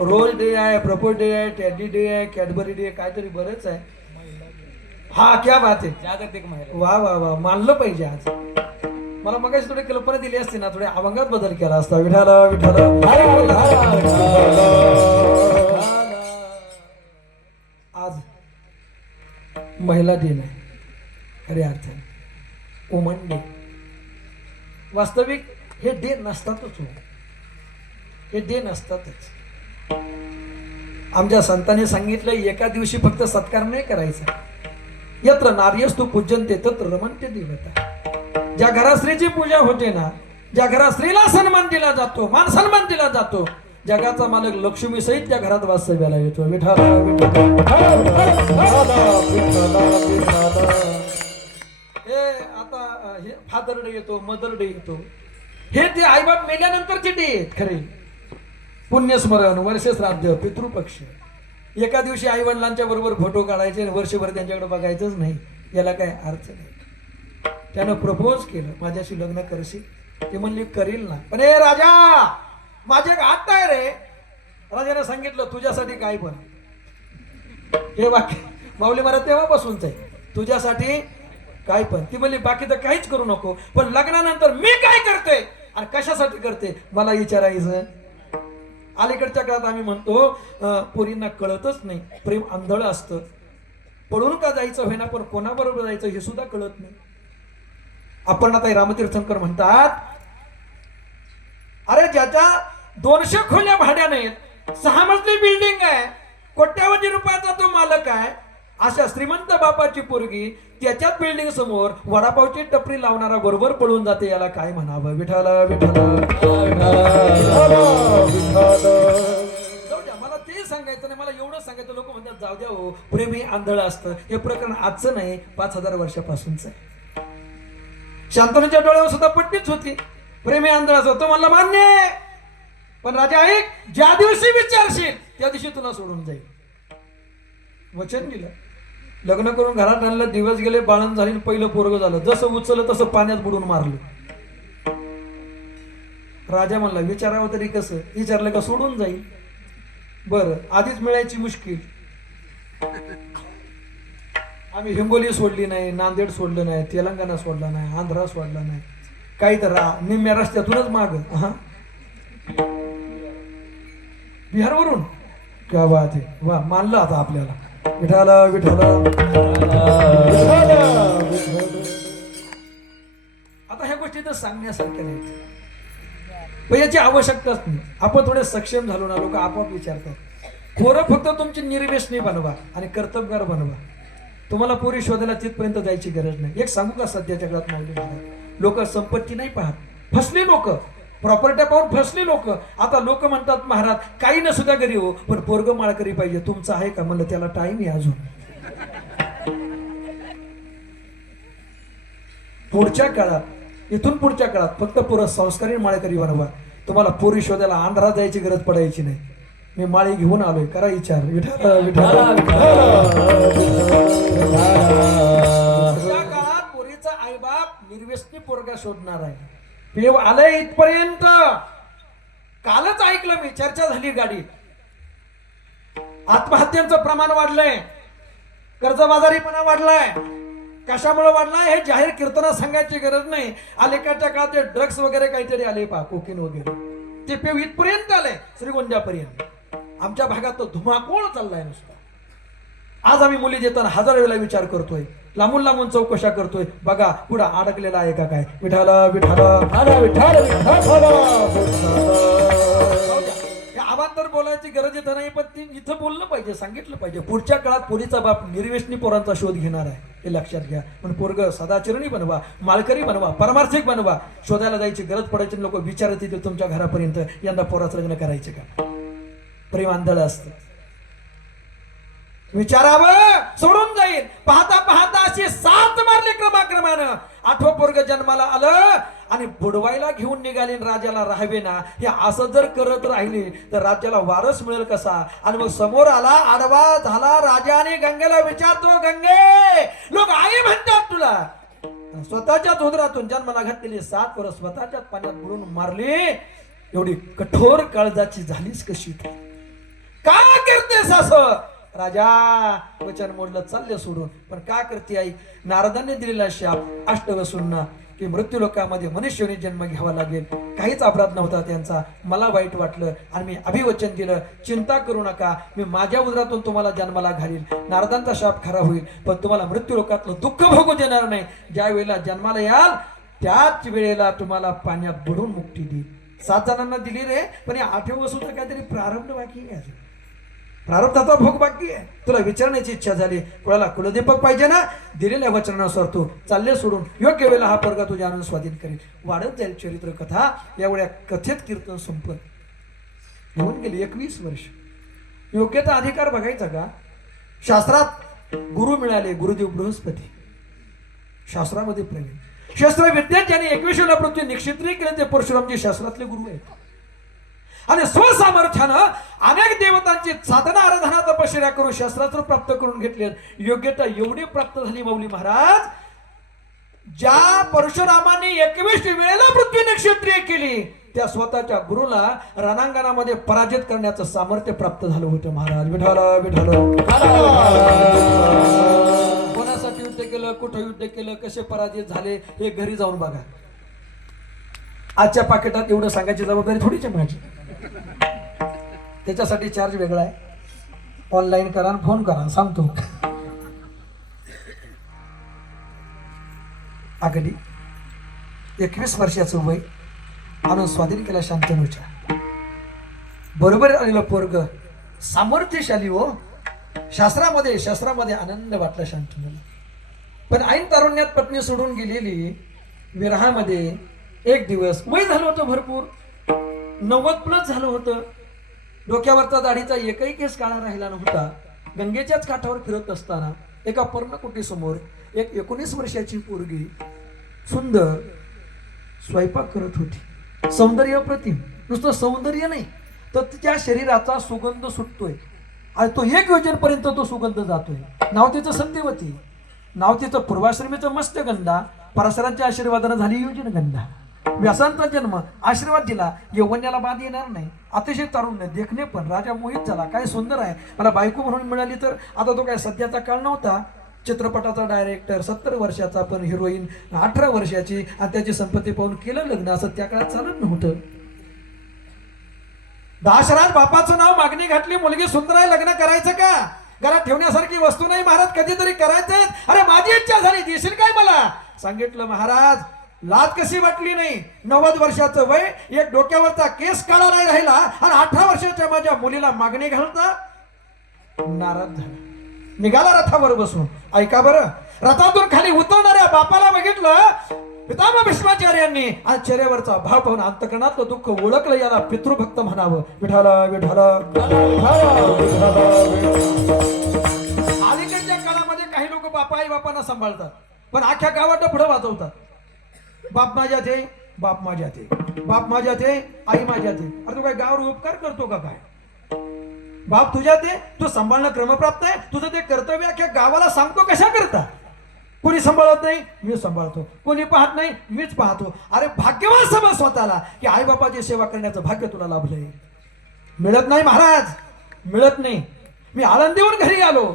रोज डे आहे, प्रपोज डे आहे, टॅडी डे आहे, कॅडबरी डे, काहीतरी बरंच आहे. हा क्या बात आहे. जागतिक महिला. वा वा वा, मानलं पाहिजे. आज मला मगाशी थोडी कल्पना दिली असती ना, थोड्या अभंगात बदल केला असता. विठाला विठाला. आज महिला दिन आहे. खऱ्या अर्थाने वुमन डे. वास्तविक हे डे नसतातच हो, हे डे नसतातच. आमच्या संतांनी सांगितलं एका दिवशी फक्त सत्कार नाही करायचा. यत्र नार्यस्तु पूजन्ते तत्र रमन्ते देवता. ज्या घरात स्त्रीची पूजा होते ना, ज्या घरात स्त्रीला सन्मान दिला जातो, मान सन्मान दिला जातो, जगाचा मालक लक्ष्मी सहित त्या घरात वास्तव्याला येतो. विठाला हे आता हे फादर डे येतो, मदर डे येतो, हे ते आईबाप मेल्यानंतरचे डे आहेत खरे. पुण्यस्मरण, वर्ष श्राद्ध, पितृपक्ष. एका दिवशी आई वडिलांच्या बरोबर फोटो काढायचे आणि वर्षभर त्यांच्याकडे बघायचंच नाही, याला काय अर्थ नाही. त्यानं प्रपोज केलं, माझ्याशी लग्न करशील? ते म्हणली करील ना. पण ए राजा, माझे हात आहे रे. राजाने सांगितलं तुझ्यासाठी काय पण. हे वाक्य माऊली महाराज तेव्हापासूनच आहे, तुझ्यासाठी काय पण. ती म्हणली बाकी तर काहीच करू नको, पण लग्नानंतर मी काय करते आणि कशासाठी करते मला विचारायचं. अलीकडच्या काळात आम्ही म्हणतो पोरींना कळतच नाही, प्रेम आंधळ असतं. पळून का जायचं होईना, पण कोणाबरोबर जायचं हे सुद्धा कळत नाही. अपर्णाताई रामतीर्थंकर म्हणतात, अरे ज्याच्या 200 खोल्या भाड्याने, 6 मजली बिल्डिंग आहे, कोट्यावधी रुपयाचा तो मालक आहे, अशा श्रीमंत बापाची पोरगी त्याच्याच बिल्डिंग समोर वडापावची टपरी लावणारा बरोबर पळून जाते, याला काय म्हणावं. विठाला विठाला. जाऊ द्या, मला ते सांगायचं नाही, मला एवढं सांगायचं. लोक म्हणतात जाऊ द्या हो, प्रेम हे आंधळ असतं. हे प्रकरण आजचं नाही, 5000 वर्षापासूनच आहे. शांतनुच्या डोळ्यावर सुद्धा पट्टीच होती, प्रेम हे आंधळ असतं. तो म्हणला मान्य आहे, पण राजा ऐक, ज्या दिवशी विचारशील त्या दिवशी तुला सोडून जाईल. वचन दिलं. लग्न करून घरात आणलं, दिवस गेले, बाळण झाली, पहिलं पोरग झालं. जसं उचललं तसं पाण्यात बुडून मारलं. राजा म्हणला विचारावं तरी कसं, विचारलं का सोडून जाईल. बरं, आधीच मिळायची मुश्किल. आम्ही हिंगोली सोडली नाही, नांदेड सोडलं नाही, तेलंगणा सोडला नाही, आंध्रा सोडला नाही, काही तर निम्म्या रस्त्यातूनच माग. बिहारवरून क्या बात आहे, वा, मानलं आता आपल्याला. विठाला विठाला. आता ह्या गोष्टी तर सांगण्यासारख्या नाहीत, पण याची आवश्यकताच नाही. आपण थोडे सक्षम झालो ना, लोक आपोआप विचारतात. खोरं फक्त तुमची निर्व्यसनी बनवा आणि कर्तबगार बनवा. तुम्हाला पोरी शोधायला तिथपर्यंत जायची गरज नाही. एक सांगू का, सध्याच्या काळात माऊली महाराज, लोक संपत्ती नाही पाहत, फसले लोक, प्रॉपर्ट्या पाहून फसले लोक. आता लोक म्हणतात महाराज काही न सुद्धा घरी हो, पण पोरग माळकरी पाहिजे. तुमचं आहे का? म्हणलं त्याला टाइम आहे अजून. पुढच्या काळात, इथून पुढच्या काळात फक्त पोरं संस्कारी माळकरी बनवा. तुम्हाला पोरी शोधायला आंध्रात जायची गरज पडायची नाही. मी माळी घेऊन आलोय, करा विचार. विठाला विठाला. त्या काळात पोरीचा आईबाप निर्व्यसनी पोरगा शोधणार आहे. पेव आलंय इथपर्यंत. कालच ऐकलं मी, चर्चा झाली गाडी. आत्महत्यांचं प्रमाण वाढलंय, कर्जबाजारीपणा वाढलाय. कशामुळे वाढलाय हे जाहीर कीर्तना सांगायची गरज नाही. अलीकडच्या काळात ते ड्रग्स वगैरे काहीतरी आले पहा, कोकीन वगैरे, ते पेव इथपर्यंत आले, श्रीगोंद्यापर्यंत. आमच्या भागात तो धुमाकूळ चाललाय नुसता. आज आम्ही मुली देताना 1000 वेळा विचार करतोय, लांबून लांबून चौकशा करतोय, बघा पुढे अडकलेला आहे का काय. विठाला विठाला विठाला. या अवांतर बोलायची गरज येत नाही, पण ती इथं बोललं पाहिजे, सांगितलं पाहिजे. पुढच्या काळात पोरीचा बाप निर्व्यसनी पोरांचा शोध घेणार आहे, हे लक्षात घ्या. पण पोरग सदाचरणी बनवा, माळकरी बनवा, परमार्थिक बनवा. शोधायला जायची गरज पडायची, लोक विचारत येतील तुमच्या घरापर्यंत, यंदा पोराचं लग्न करायचे का. प्रेम आंधळ असतं. विचारावं, सोडून जाईल. पाहता पाहता अशी 7 मारले क्रमाक्रमानं. 8वं पोरग जन्माला आलं आणि बुडवायला घेऊन निघाले, राजाला राहावे ना. हे असं जर करत राहिले तर राज्याला वारस मिळेल कसा. आणि मग समोर आला, आडवा झाला राजा आणि गंगेला विचारतो, गंगे लोक आई म्हणतात तुला. स्वतःच्याच उदरातून जन्माला घातलेली 7 पोरं स्वतःच्याच पाण्यात बुडून मारली. एवढी कठोर काळजाची झालीच कशी, का करतेस असं. राजा वचन मोडलं, चालले सोडून. पण का करते आई. नारदांनी दिलेला शाप, अष्टवसूंना की मृत्यू लोकामध्ये मनुष्याने जन्म घ्यावा लागेल. काहीच अपराध नव्हता त्यांचा. मला वाईट वाटलं आणि मी अभिवचन दिलं, चिंता करू नका, मी माझ्या उदरातून तुम्हाला जन्माला घालील. नारदांचा शाप खरा होईल, पण तुम्हाला मृत्यू लोकातलं दुःख भोगू देणार नाही. ज्या वेळेला जन्माला याल त्याच वेळेला तुम्हाला पाण्यात बुडून मुक्ती देईल. 7 जणांना दिली रे, पण या 8व्या वसूचा काहीतरी प्रारंभ बाकी आहे. प्रारब्धाचा भोग बाकी आहे. तुला विचारण्याची इच्छा झाली, कोणाला कुलदीपक पाहिजे ना, दिलेल्या वचनानुसार तू चालले सोडून योग्य वेळेला हा पोरगा तुझ्या आणून स्वाधीन करेल. वाढत जाईल चरित्र कथा. एवढ्या कथेत कीर्तन संपत होऊन गेली 21 वर्ष. योग्यता अधिकार बघायचा का? शास्त्रात गुरु मिळाले, गुरुदेव बृहस्पती. शास्त्रामध्ये प्रवीण, शस्त्र विद्यात ज्यांनी 21व्या पृथ्वी निक्षित्री केले ते परशुरामजी शास्त्रातले गुरु आहेत. आणि स्वसामर्थ्यानं अनेक देवतांची साधना आराधना तपश्चर्या करून शस्त्रास्त्र प्राप्त करून घेतले. योग्यता एवढी प्राप्त झाली माऊली महाराज, ज्या परशुरामाने 21 वेळेला पृथ्वी निक्षत्रिय केली त्या स्वतःच्या गुरुला रणांगणामध्ये पराजित करण्याचं सामर्थ्य प्राप्त झालं होतं. महाराज विठाला विठाला. कोणासाठी युद्ध केलं, कुठं युद्ध केलं, कसे पराजित झाले हे घरी जाऊन बघा. आजच्या पाकिटात एवढं सांगायची जबाबदारी थोडीच आहे माझी. त्याच्यासाठी चार्ज वेगळा आहे. ऑनलाईन करा, फोन करा, सांगतो. अगदी 21 वर्षाचं वय आणून स्वाधीन केला शांतनूच्या. बरोबर आलेलं पोरग सामर्थ्यशाली हो. शास्त्रामध्ये आनंद वाटला शांतनूला. पण ऐन तारुण्यात पत्नी सोडून गेलेली, विरहामध्ये एक दिवस वय झालं होतं भरपूर, 90+ झालं होतं. डोक्यावरचा दाढीचा एकही केस काळा राहिला नव्हता. गंगेच्याच काठावर फिरत असताना एका पर्णकुटीसमोर एक 19 वर्षाची पोरगी सुंदर स्वयंपाक करत होती. सौंदर्य अप्रतिम. नुसतं सौंदर्य नाही तर तिच्या शरीराचा सुगंध सुटतोय आणि तो 1 योजनेपर्यंत तो सुगंध जातोय. नाव तिचं संध्यवती, नाव तिचं पूर्वाश्रमीचं मस्तगंधा. पराशरांच्या आशीर्वादानं झाली योजनगंधा. व्यासांचा जन्म, आशीर्वाद दिला. यौवन्याला बाद येणार नाही. अतिशय तारुण्य, देखणे पण राजा मोहित झाला. काय सुंदर आहे, मला बायको म्हणून मिळाली तर. आता तो काय सध्याचा काळ नव्हता. चित्रपटाचा डायरेक्टर 70 वर्षाचा, पण हिरोईन 18 वर्षाची, आणि त्याची संपत्ती पाहून केलं लग्न. असं त्या काळात चालत नव्हतं. दाशराज बापाचं नाव मागणी घातली, मुलगी सुंदर आहे, लग्न करायचं का? घरात ठेवण्यासारखी वस्तू नाही महाराज, कधीतरी करायचंय. अरे माझी इच्छा झाली, देशील काय मला? सांगितलं महाराज. लाज कशी वाटली नाही. 90 वर्षाचं वय, एक डोक्यावरचा केस काळा नाही राहिला, आणि 18 वर्षाच्या माझ्या मुलीला मागणी घालता. नाराज झाला, निघाला रथावर बसून. ऐका बरं, रथातून खाली उतरणाऱ्या बापाला बघितलं पितामह भीष्माचार्यांनी, आणि चेहऱ्यावरचा भाव पाहून अंतकरणातलं दुःख ओळखलं. याला पितृभक्त म्हणावं. विठाला विठाला. अलीकडच्या काळामध्ये काही लोक बापा आई बापांना सांभाळतात, पण अख्ख्या गावात पुढे वाजवतात. बाप माझ्यात आहे, बाप माझ्यात आहे, बाप माझ्यात आहे, आई माझ्यात आहे. अरे तू काय गावावर उपकार करतो का काय? बाप तुझ्यात आहे, तू सांभाळणं क्रमप्राप्त आहे. तुझं ते कर्तव्य अख्ख्या गावाला सांगतो कशा करता? कोणी सांभाळत नाही, मी सांभाळतो. कोणी पाहत नाही, मीच पाहतो. अरे भाग्यवान समज स्वतःला की आई बापाची सेवा करण्याचं भाग्य तुला लाभलंय. मिळत नाही महाराज, मिळत नाही. मी आळंदीहून घरी आलो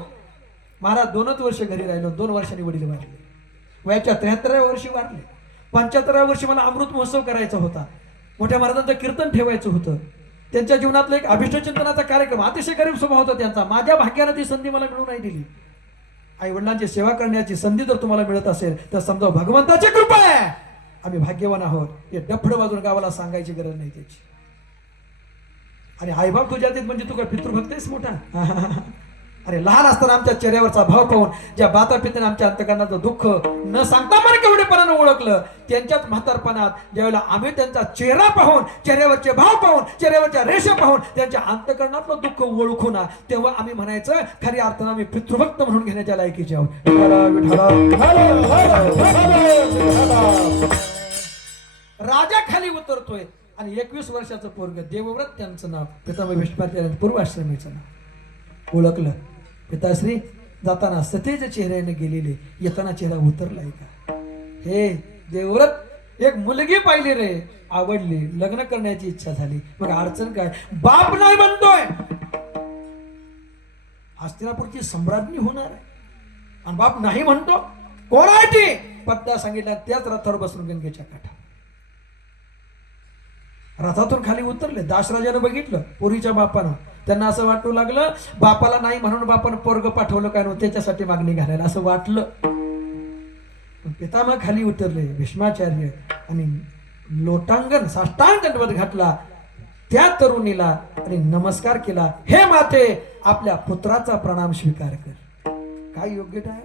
महाराज. 2च वर्ष घरी राहिलो. 2 वर्षांनी वडील वारले. वयाच्या 73व्या वर्षी वारले. 75व्या वर्षी मला अमृत महोत्सव करायचा होता. मोठ्या महाराजांचं कीर्तन ठेवायचं होतं. त्यांच्या जीवनातला एक अभिष्ट चिंतनाचा कार्यक्रम. अतिशय गरीब स्वभाव होता त्यांचा. माझ्या भाग्यानं ती संधी मला मिळू नाही दिली. आई वडिलांची सेवा करण्याची संधी जर तुम्हाला मिळत असेल तर समजा भगवंताची कृपा आहे. आम्ही भाग्यवान आहोत. हे डफड वाजून गावाला सांगायची गरज नाही त्याची. आणि आईबाप तुझ्या म्हणजे तू काय पितृभक्त आहेस मोठा? अरे लहान असताना आमच्या चेहऱ्यावरचा भाव पाहून ज्या बाता पित्याने आमच्या अंतकरणाचं दुःख न सांगता मला केवढेपणानं ओळखलं, त्यांच्याच म्हातारपणात ज्यावेळेला आम्ही त्यांचा चेहरा पाहून, चेहऱ्यावरचे भाव पाहून, चेहऱ्यावरच्या रेषा पाहून त्यांच्या अंतकरणातलं दुःख ओळखू ना, तेव्हा आम्ही म्हणायचं खऱ्या अर्थानं आम्ही पितृभक्त म्हणून घेण्याच्या लायकीचे आहोत. राजा खाली उतरतोय आणि 21 वर्षाचं पोरग, देवव्रत त्यांचं नाव, पितामह भीष्माचार्य पूर्वाश्रमीचं नाव. ओळखलं. पिताश्री जाताना सतेज चेहऱ्याने गेलेले, येताना चेहरा उतरलाय का? हे देवव्रत एक मुलगी पाहिली रे, आवडली, लग्न करण्याची इच्छा झाली. मग अडचण काय? बाप नाही म्हणतोय. हस्तिनापूरची सम्राज्ञी होणार आहे आणि बाप नाही म्हणतो. कोण आहे ती? पत्ता सांगितला, त्याच रथावर बसून गंगेच्या काठावर रथातून खाली उतरले. दासराजानं बघितलं पोरीच्या बापानं, त्यांना असं वाटू लागलं बापाला नाही म्हणून बापानं पोरग पाठवलं काय नव्हतं, त्याच्यासाठी मागणी घालायला असं वाटलं. पण पितामह खाली उतरले भीष्माचार्य आणि लोटांगण साष्टांग दंडवत घातला त्या तरुणीला आणि नमस्कार केला. हे माते, आपल्या पुत्राचा प्रणाम स्वीकार कर. काय योग्यता आहे.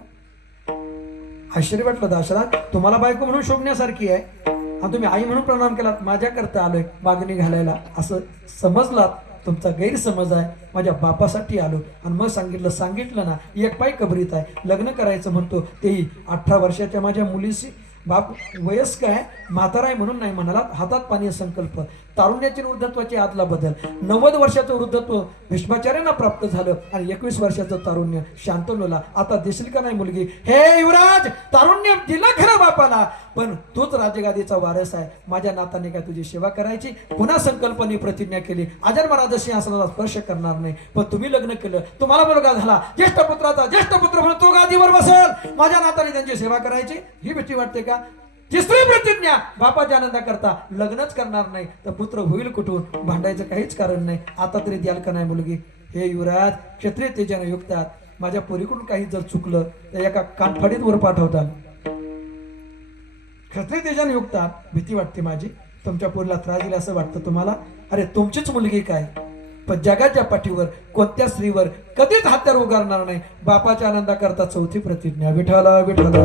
आश्चर्य वाटलं दाशरथ, तुम्हाला बायको म्हणून शोभण्यासारखी आहे आणि तुम्ही आई म्हणून प्रणाम केलात. माझ्या करता आलोय मागणी घालायला असं समजलात, तुमचा गैरसमज आहे. माझ्या बापासाठी आलो. आणि मग सांगितलं ना, एक पाय कबरीत आहे, लग्न करायचं म्हणतो, तेही 18 वर्षाच्या माझ्या मुलीशी. बाप वयस्क आहे, म्हातारा आहे म्हणून नाही म्हणाला. हातात पाणी संकल्प, तारुण्याची वृद्धत्वाची आदला बदल. 90 वर्षाचं वृद्धत्व भीष्माचार्यांना प्राप्त झालं आणि 21 वर्षाचं तारुण्य शांतनुला. आता दिसेल का नाही मुलगी. हे युवराज, तारुण्य दिलं खरं बापाला, पण तूच राजगादीचा वारस आहे. माझ्या नाताने काय तुझी सेवा करायची. पुन्हा संकल्पने प्रतिज्ञा केली, अजन्म सिंहासनाला स्पर्श करणार नाही. पण तुम्ही लग्न केलं, तुम्हाला मुलगा झाला, ज्येष्ठ पुत्राचा ज्येष्ठ पुत्र म्हणून तो गादीवर बसेल. माझ्या नाताने त्यांची सेवा करायची, ही भीती वाटते का. तिसरी प्रतिज्ञा, बापाच्या आनंदा करता लग्नच करणार नाही तर पुत्र होईल कुठून. भांडायचं काहीच कारण नाही. आता तरी द्याल का नाही मुलगी. हे युवराज, क्षत्रिय तेजाने युक्तात, माझ्या पोरीकडून काही जर चुकलं तर एका कानफाडीत वर पाठवतात. क्षत्रिय तेजाने युक्तात, भीती वाटते माझी. तुमच्या पोरीला त्रास दिला असं वाटतं तुम्हाला. अरे तुमचीच मुलगी काय, पण जगाच्या पाठीवर कोणत्या स्त्रीवर कधीच हत्यार उगारणार नाही. बापाच्या आनंदा करता चौथी प्रतिज्ञा, विठाला विठाला.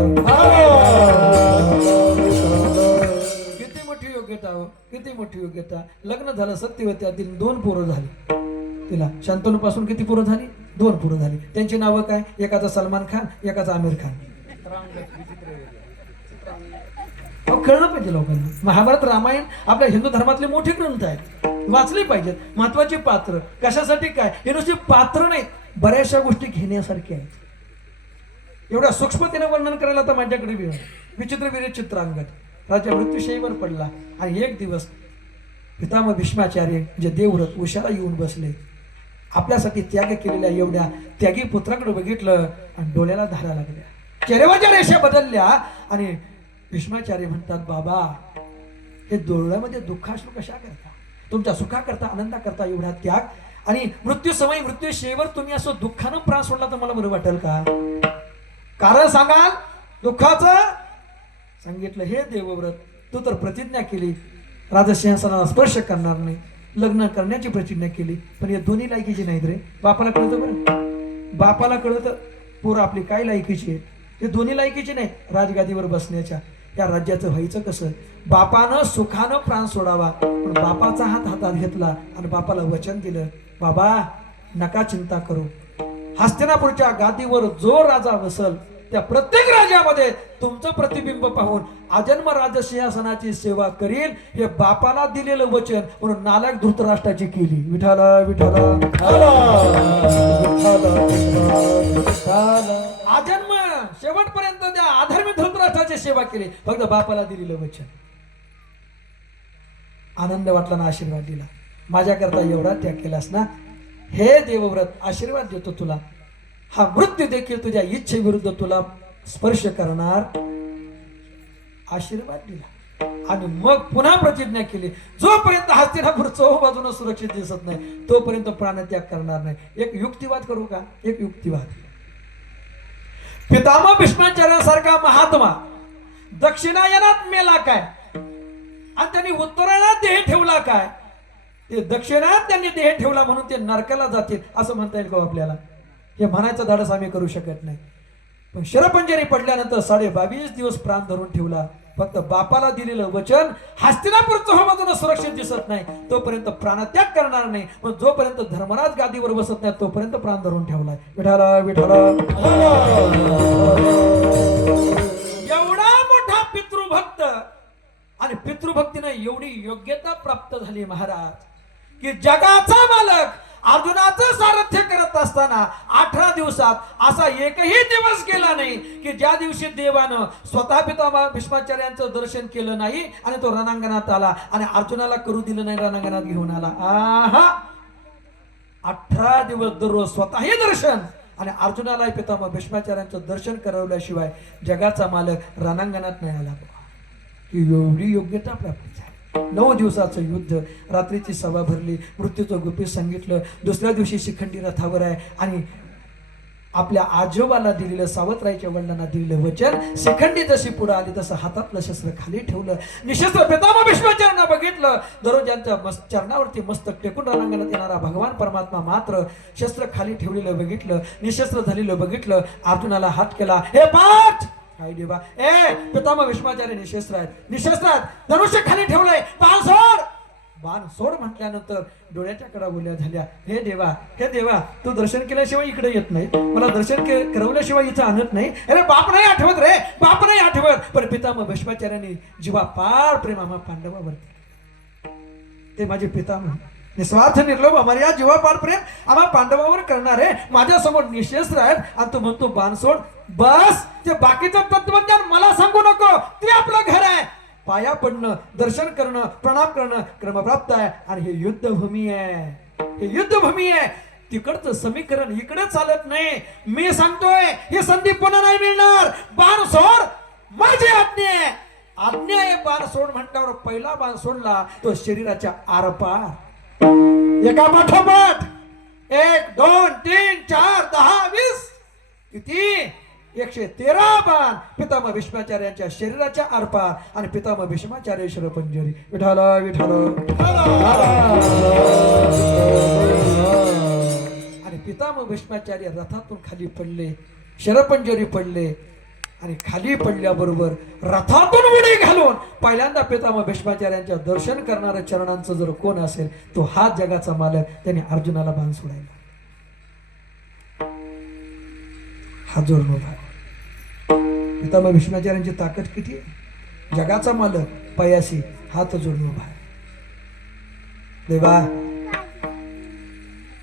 किती मोठी योग्यता हो, किती मोठी योग्यता. लग्न झालं सत्यवत्यातील 2 पोरं झाली. तिला शांतनू पासून किती पोरं झाली. 2 पोरं झाली. त्यांची नावं काय, एकाचा सलमान खान, एकाचा आमिर खान. कळलं पाहिजे लोकांना. महाभारत रामायण आपल्या हिंदू धर्मातले मोठे ग्रंथ आहेत, वाचले पाहिजेत. महत्वाची पात्र कशासाठी काय, हे नुसती पात्र नाहीत, बऱ्याचशा गोष्टी घेण्यासारख्या आहेत. एवढ्या सूक्ष्मतेने वर्णन करायला तर माझ्याकडे विचित्र वीर चित्रांगद राजा मृत्यूशयीवर पडला. आणि एक दिवस पितामह भीष्माचार्य जे देवव्रत उशाला येऊन बसले. आपल्यासाठी त्याग केलेल्या एवढ्या त्यागी पुत्राकडे बघितलं आणि डोळ्याला धारा लागल्या, चेहऱ्यावरच्या रेषा बदलल्या. आणि भीष्माचार्य म्हणतात, बाबा हे डोळ्यामध्ये दुःखाश्रू कशा करता, तुमच्या सुखाकरता आनंदाकरता एवढा त्याग. आणि मृत्यू समय मृत्यूशयीवर तुम्ही असं दुःखानं प्राण सोडला तर मला बरं वाटेल का. कारण सांगाल दुःखाचं. सांगितलं, हे देवव्रत, तू तर प्रतिज्ञा केली राजसिंहासनाला स्पर्श करणार नाही, लग्न करण्याची प्रतिज्ञा केली, पण हे दोन्ही लायकीची नाहीत रे. बापाला कळतं बरं, बापाला कळतं पोर आपली काय लायकीची आहे. हे दोन्ही लायकीची नाही राजगादीवर बसण्याच्या. या राज्याचं व्हायचं कसं. बापानं सुखानं प्राण सोडावा, पण बापाचा हात हातात घेतला आणि बापाला वचन दिलं, बाबा नका चिंता करू, हस्तिनापूरच्या गादीवर जो राजा बसल त्या प्रत्येक राजामध्ये तुमचं प्रतिबिंब पाहून आजन्म राजसिंहासनाची सेवा करील. हे बापाला दिलेलं वचन म्हणून नालायक धृतराष्ट्राची केली. विठाला विठाला. आजन्म शेवटपर्यंत त्या अधर्मी धृतराष्ट्राची सेवा केली, फक्त बापाला दिलेलं वचन. आनंद वाटला ना, आशीर्वाद दिला. माझ्याकरता एवढा त्याग केलास ना, हे देवव्रत आशीर्वाद देतो तुला. हा मृत्यू देखील तुझ्या इच्छेविरुद्ध तुला स्पर्श करणार. आशीर्वाद दिला आणि मग पुन्हा प्रतिज्ञा केली, जोपर्यंत हस्तिनापूर चौबाजून सुरक्षित दिसत नाही तोपर्यंत प्राणत्याग करणार नाही. एक युक्तिवाद करू का, एक युक्तिवाद. पितामह भीष्माचार्यांसारखा महात्मा दक्षिणायनात मेला काय आणि त्यांनी उत्तरायणात देह ठेवला काय. ते दक्षिणात त्यांनी देह ठेवला म्हणून ते नरकाला जातील असं म्हणता येईल का आपल्याला. हे म्हणायचं धाडस आम्ही करू शकत नाही. पण शरपंजरी पडल्यानंतर 22.5 दिवस प्राण धरून ठेवला. फक्त बापाला दिलेलं वचन हस्तिनापूर चौबाजून सुरक्षित दिसत नाही तोपर्यंत प्राणत्याग करणार नाही. पण जोपर्यंत धर्मराज गादीवर बसत नाही तोपर्यंत प्राण धरून ठेवलाय. विठाला विठाला. एवढा मोठा पितृभक्त आणि पितृभक्तीने एवढी योग्यता प्राप्त झाली महाराज की जगाचा मालक अर्जुनाचं सारथ्य करत असताना 18 दिवसात असा एकही दिवस गेला नाही की ज्या दिवशी देवानं स्वतः पितामह भीष्माचार्यांचं दर्शन केलं नाही आणि तो रणांगणात आला आणि अर्जुनाला करू दिलं नाही, रणांगणात घेऊन आला. 18 दिवस दररोज स्वतःही दर्शन आणि अर्जुनाला पितामह भीष्माचार्यांचं दर्शन करवल्याशिवाय जगाचा मालक रणांगणात नाही आला ही एवढी योग्यता प्राप्त झाली 9 दिवसाचं युद्ध रात्रीची सभा भरली मृत्यूचं गुपित सांगितलं दुसऱ्या दिवशी शिखंडी रथावर आहे आणि आपल्या आजोबाला दिलेलं सावत्राईच्या वडिलांना दिलेलं वचन शिखंडी जशी पुढे आली तसं हातातलं शस्त्र खाली ठेवलं निशस्त्र पितामह भीष्माचार्यांना बघितलं दररोज यांच्या चरणावरती मस्तक टेकून रणांगणात येणारा भगवान परमात्मा मात्र शस्त्र खाली ठेवलेलं बघितलं निशस्त्र झालेलं बघितलं अर्जुनाला हात केला हे पाठ काय देवा पितामह भीष्माचार्य निशस्त्र आहेत धनुष्य खाली ठेवलंय बाण सोड म्हटल्यानंतर डोळ्याच्या कडा बोलल्या झाल्या हे देवा तू दर्शन केल्याशिवाय इकडे येत नाही मला दर्शन करवल्याशिवाय इथं आणत नाही अरे बाप नाही आठवत पण पितामह भीष्माचार्यांनी जीवा पार प्रेम आम्हा पांडवावरती ते माझे पितामह निस्वार्थ निर्लोभ आम्हाला जीवा पार प्रेम आम्हा पांडवावर करणारे माझ्या समोर निशस्त्र आहेत आणि तू म्हणतो बाण सोड बस ते बाकीचं तत्वज्ञान मला सांगू नको ते आपलं घर आहे पाया पडणं दर्शन करणं प्रणाम करणं क्रमप्राप्त आहे आणि हे युद्धभूमी आहे तिकडचं समीकरण इकडे चालत नाही मी सांगतोय ही संधी पुन्हा नाही मिळणार बाण सोड माझी आज्ञा आहे बाण सोड म्हटल्यावर पहिला बाण सोडला तो शरीराच्या आरपार एका पाठोपाठ 1 2 3 4 10 20 किती 113 बाण पितामह भीष्माचार्यांच्या शरीराच्या आरपार आणि पितामह भीष्माचार्य शरपंजरी विठाल आणि पितामह भीष्माचार्य रथातून खाली पडले शरपंजरी पडले आणि खाली पडल्याबरोबर रथातून उडी घालून पहिल्यांदा पितामह भीष्माचार्यांच्या दर्शन करणाऱ्या चरणांचं जर कोण असेल तो हा जगाचा मालक त्याने अर्जुनाला बाण सोडायला हा जोडणं भाग पितामह भीष्माचार्यांची ताकद किती आहे जगाचा मालक पयाशी हात जोडणं भाग देवा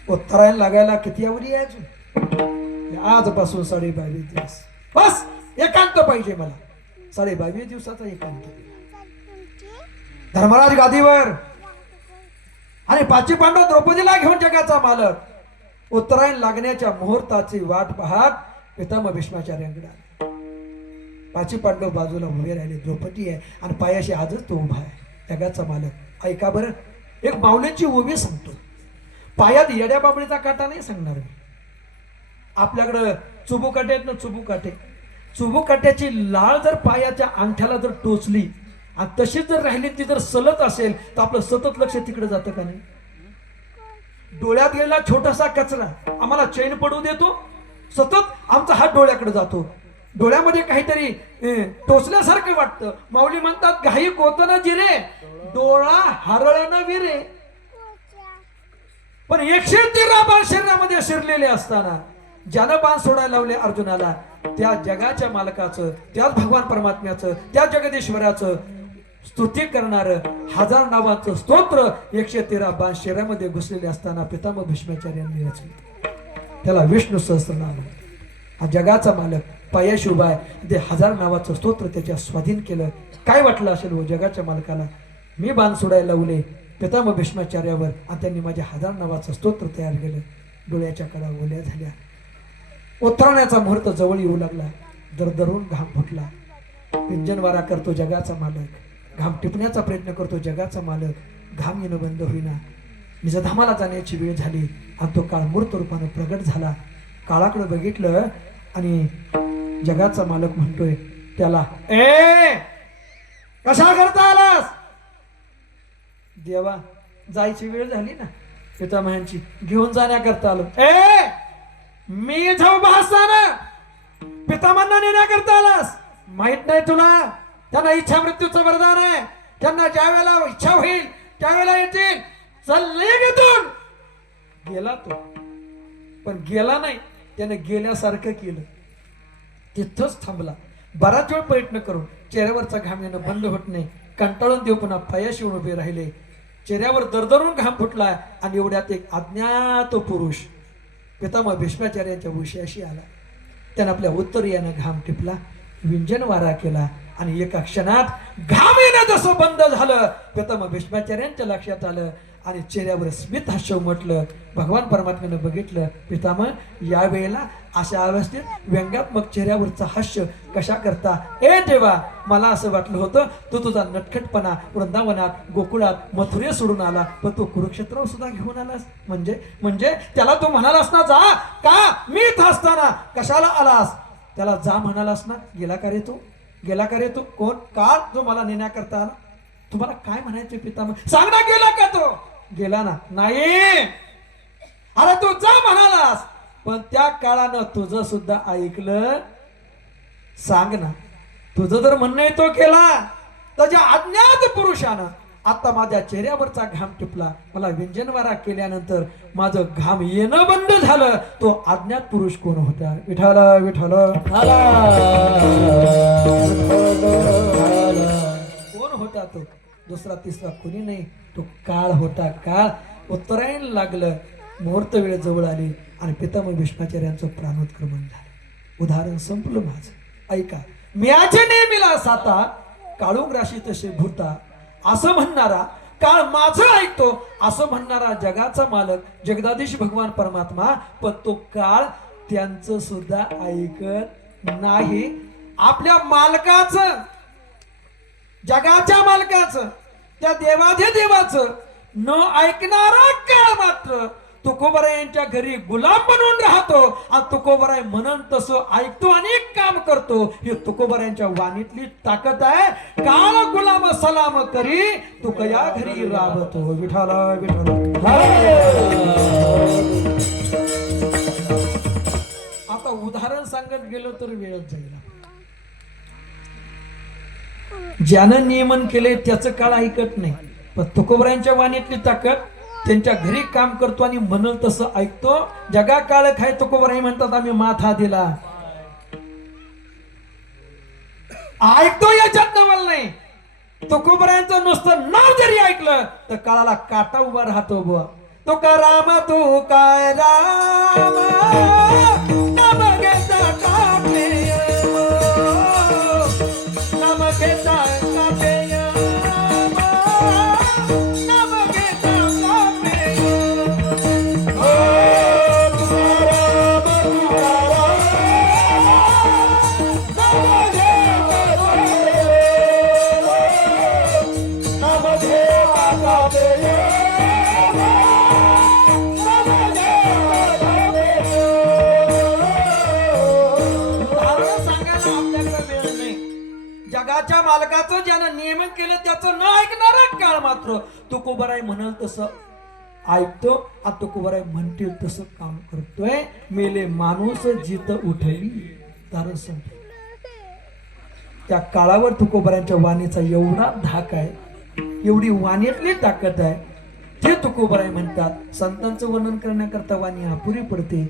उत्तरायण लागायला किती आवडी आहे अजून आजपासून 22.5 दिवस बस एकांत पाहिजे मला 22.5 दिवसाचा एकांत धर्मराज गादीवर आणि 5 पांडव द्रौपदीला घेऊन जगाचा मालक उत्तरायण लागण्याच्या मुहूर्ताची वाट पाहत पितामह भीष्माचार्यांकडे आले 5 पांडव बाजूला उभे राहिले द्रौपदी आहे आणि पायाशी आजच तो उभा आहे जगाचा मालक ऐका बरं एक माऊलीची उभी सांगतो पायात येड्या बाबळीचा काटा नाही सांगणार मी आपल्याकडं चुबुकाटे आहेत ना चुबुकाट्याची लाळ जर पायाच्या अंगठ्याला जर टोचली आणि तशीच जर राहिली ती जर सलत असेल तर आपलं सतत लक्ष तिकडे जातं का नाही डोळ्यात गेलेला छोटासा कचरा आम्हाला चैन पडू देतो सतत आमचा हात डोळ्याकडे जातो डोळ्यामध्ये काहीतरी टोचल्यासारखं वाटतं माऊली म्हणतात घाई कोतना जिरे डोळा हरळणं विरे पण 113 बाण शरीरामध्ये शिरलेले असताना ज्यानं बाण सोडायला लावले अर्जुनाला त्या जगाच्या मालकाचं त्याच भगवान परमात्म्याचं त्या जगदीश्वराचं स्तुती करणारं 1000 नावाचं स्तोत्र 113 बाण शरीरामध्ये घुसलेले असताना पितामह भीष्माचार्यांनी रचले त्याला विष्णू सहस्त्रनाम हा जगाचा मालक पायाशी उभा आहे ते 1000 नावाचं स्तोत्र त्याच्या स्वाधीन केलं काय वाटलं असेल हो जगाच्या मालकाला मी बाण सोडायला लावले पितामह भीष्माचार्यावर आणि त्यांनी माझ्या 1000 नावाचं स्तोत्र तयार केलं डोळ्याच्या कडा ओल्या झाल्या उतरण्याचा मुहूर्त जवळ येऊ लागला दरदरून घाम फुटला इंजन वारा करतो जगाचा मालक घाम टिपण्याचा प्रयत्न करतो जगाचा मालक घाम येणं बंद होईना निजधामाला जाण्याची वेळ झाली आणि तो काळ मूर्त रूपाने प्रगट झाला काळाकडे बघितलं आणि जगाचा मालक म्हणतोय त्याला कशा करता आलास देवा जायची वेळ झाली ना पितामहांची घेऊन जाण्याकरता आलो मी जाऊ असताना पितामहांना नेण्याकरता आलास माहित नाही तुला त्यांना इच्छा मृत्यूचं वरदान आहे त्यांना ज्या वेळेला इच्छा होईल त्यावेळेला येतील चल निघून गेला तो पण गेला नाही त्याने गेल्यासारखं केलं तिथंच थांबला बराच वेळ प्रयत्न करून चेहऱ्यावरचा घाम येणं बंद होत नाही कंटाळून देव पुन्हा पायाशी उभे राहिले चेहऱ्यावर दरदरून घाम फुटला आणि एवढ्यात एक अज्ञात पुरुष पितामह भीष्माचार्यांच्या उशाशी आला त्यानं आपल्या उत्तरीयानं घाम टिपला विंजन वारा केला आणि एका क्षणात घाम येणं जसं बंद झालं प्रथम भीष्माचार्यांच्या लक्षात आलं आणि चेहऱ्यावर स्मित हास्य उमटलं. भगवान परमात्म्यानं बघितलं, पितामह या वेळेला अशा अवस्थेत व्यंगात्मक चेहऱ्यावरचं हास्य कशा करता? ए देवा, मला असं वाटलं होतं तू तुझा नटखटपणा वृंदावनात गोकुळात मथुरे सोडून आला, पण तू कुरुक्षेत्रावर सुद्धा घेऊन आलास. म्हणजे त्याला तू म्हणालास ना जा, का मी इथं असताना कशाला आलास? त्याला जा म्हणालास ना, गेला का रे तू? गेला का रे तू? कोण? काळ जो मला नेण्याकरता आला? तुम्हाला काय म्हणायचे पितामह? सांग ना, गेला का तो? गेला ना? नाही. अरे तू जा म्हणालास, पण त्या काळानं तुझं सुद्धा ऐकलं. सांग ना, तुझं जर म्हणणं आहे तो केला, त्याच्या अज्ञात पुरुषानं आता माझ्या चेहऱ्यावरचा घाम टिपला, मला व्यंजनवारा केल्यानंतर माझं घाम येणं बंद झालं. तो अज्ञात पुरुष कोण होता? विठ्ठल विठ्ठल. कोण होता तो? दुसरा तिसरा कोणी नाही, तो काळ होता. काळ. उत्तरायण लागलं, मुहूर्त वेळ जवळ आली आणि पितामह भीष्माचार्यांचं प्राणोत्क्रमण झालं. उदाहरण संपलं माझं. ऐका. म्याचे नेमिला साता, काळोख राशी तसे भूता, असं म्हणणारा काळ माझं ऐकतो, असं म्हणणारा जगाचा मालक जगदाधीश भगवान परमात्मा, पण तो काळ त्यांचं सुद्धा ऐकत नाही. आपल्या मालकाचं, जगाच्या मालकाचं, त्या देवाधिदेवाचं न ऐकणारा काळ मात्र तुकोबरायांच्या घरी गुलाम बनून राहतो आणि तुकोबराय म्हणून तसं ऐकतो आणि काम करतो. ही तुकोबरायांच्या वाणीतली ताकद आहे. काळ गुलाम सलाम करी तुकया घरी राबतो. विठ्ठल विठ्ठल. आता उदाहरण सांगत गेलो तर वेळच जाईल. ज्यानं नियमन केले त्याचं काळ ऐकत नाही, पण तुकोबरायांच्या वाणीतली ताकद, त्यांच्या घरी काम करतो आणि म्हणल तसं ऐकतो. जगा काळ खाय तुकोबराई म्हणतात आम्ही माथा दिला, ऐकतो याच्यात नवल नाही. तुकोबरायांचं नुसतं नाव जरी ऐकलं तर काळाला काटा उभा राहतो. बुवा तो का राम तू काय राम नाम घेता काटे, नाम घेता काटे, नाम घेता काटे. जगाच्या मालकाचं ज्यानं नियमन केलं त्याचं न ऐकणारा काळ मात्र तुकोबराय म्हणाल तसं ऐकतो आणि तुकोबराय म्हणतील तसं काम करतोय. मेले माणूस जित उठली तार संपली. त्या काळावर तुकोबरायांच्या वाणीचा एवढा धाक आहे, एवढी वाणीतली ताकद आहे. ते तुकोबराय म्हणतात संतांचं वर्णन करण्याकरता वाणी अपुरी पडते.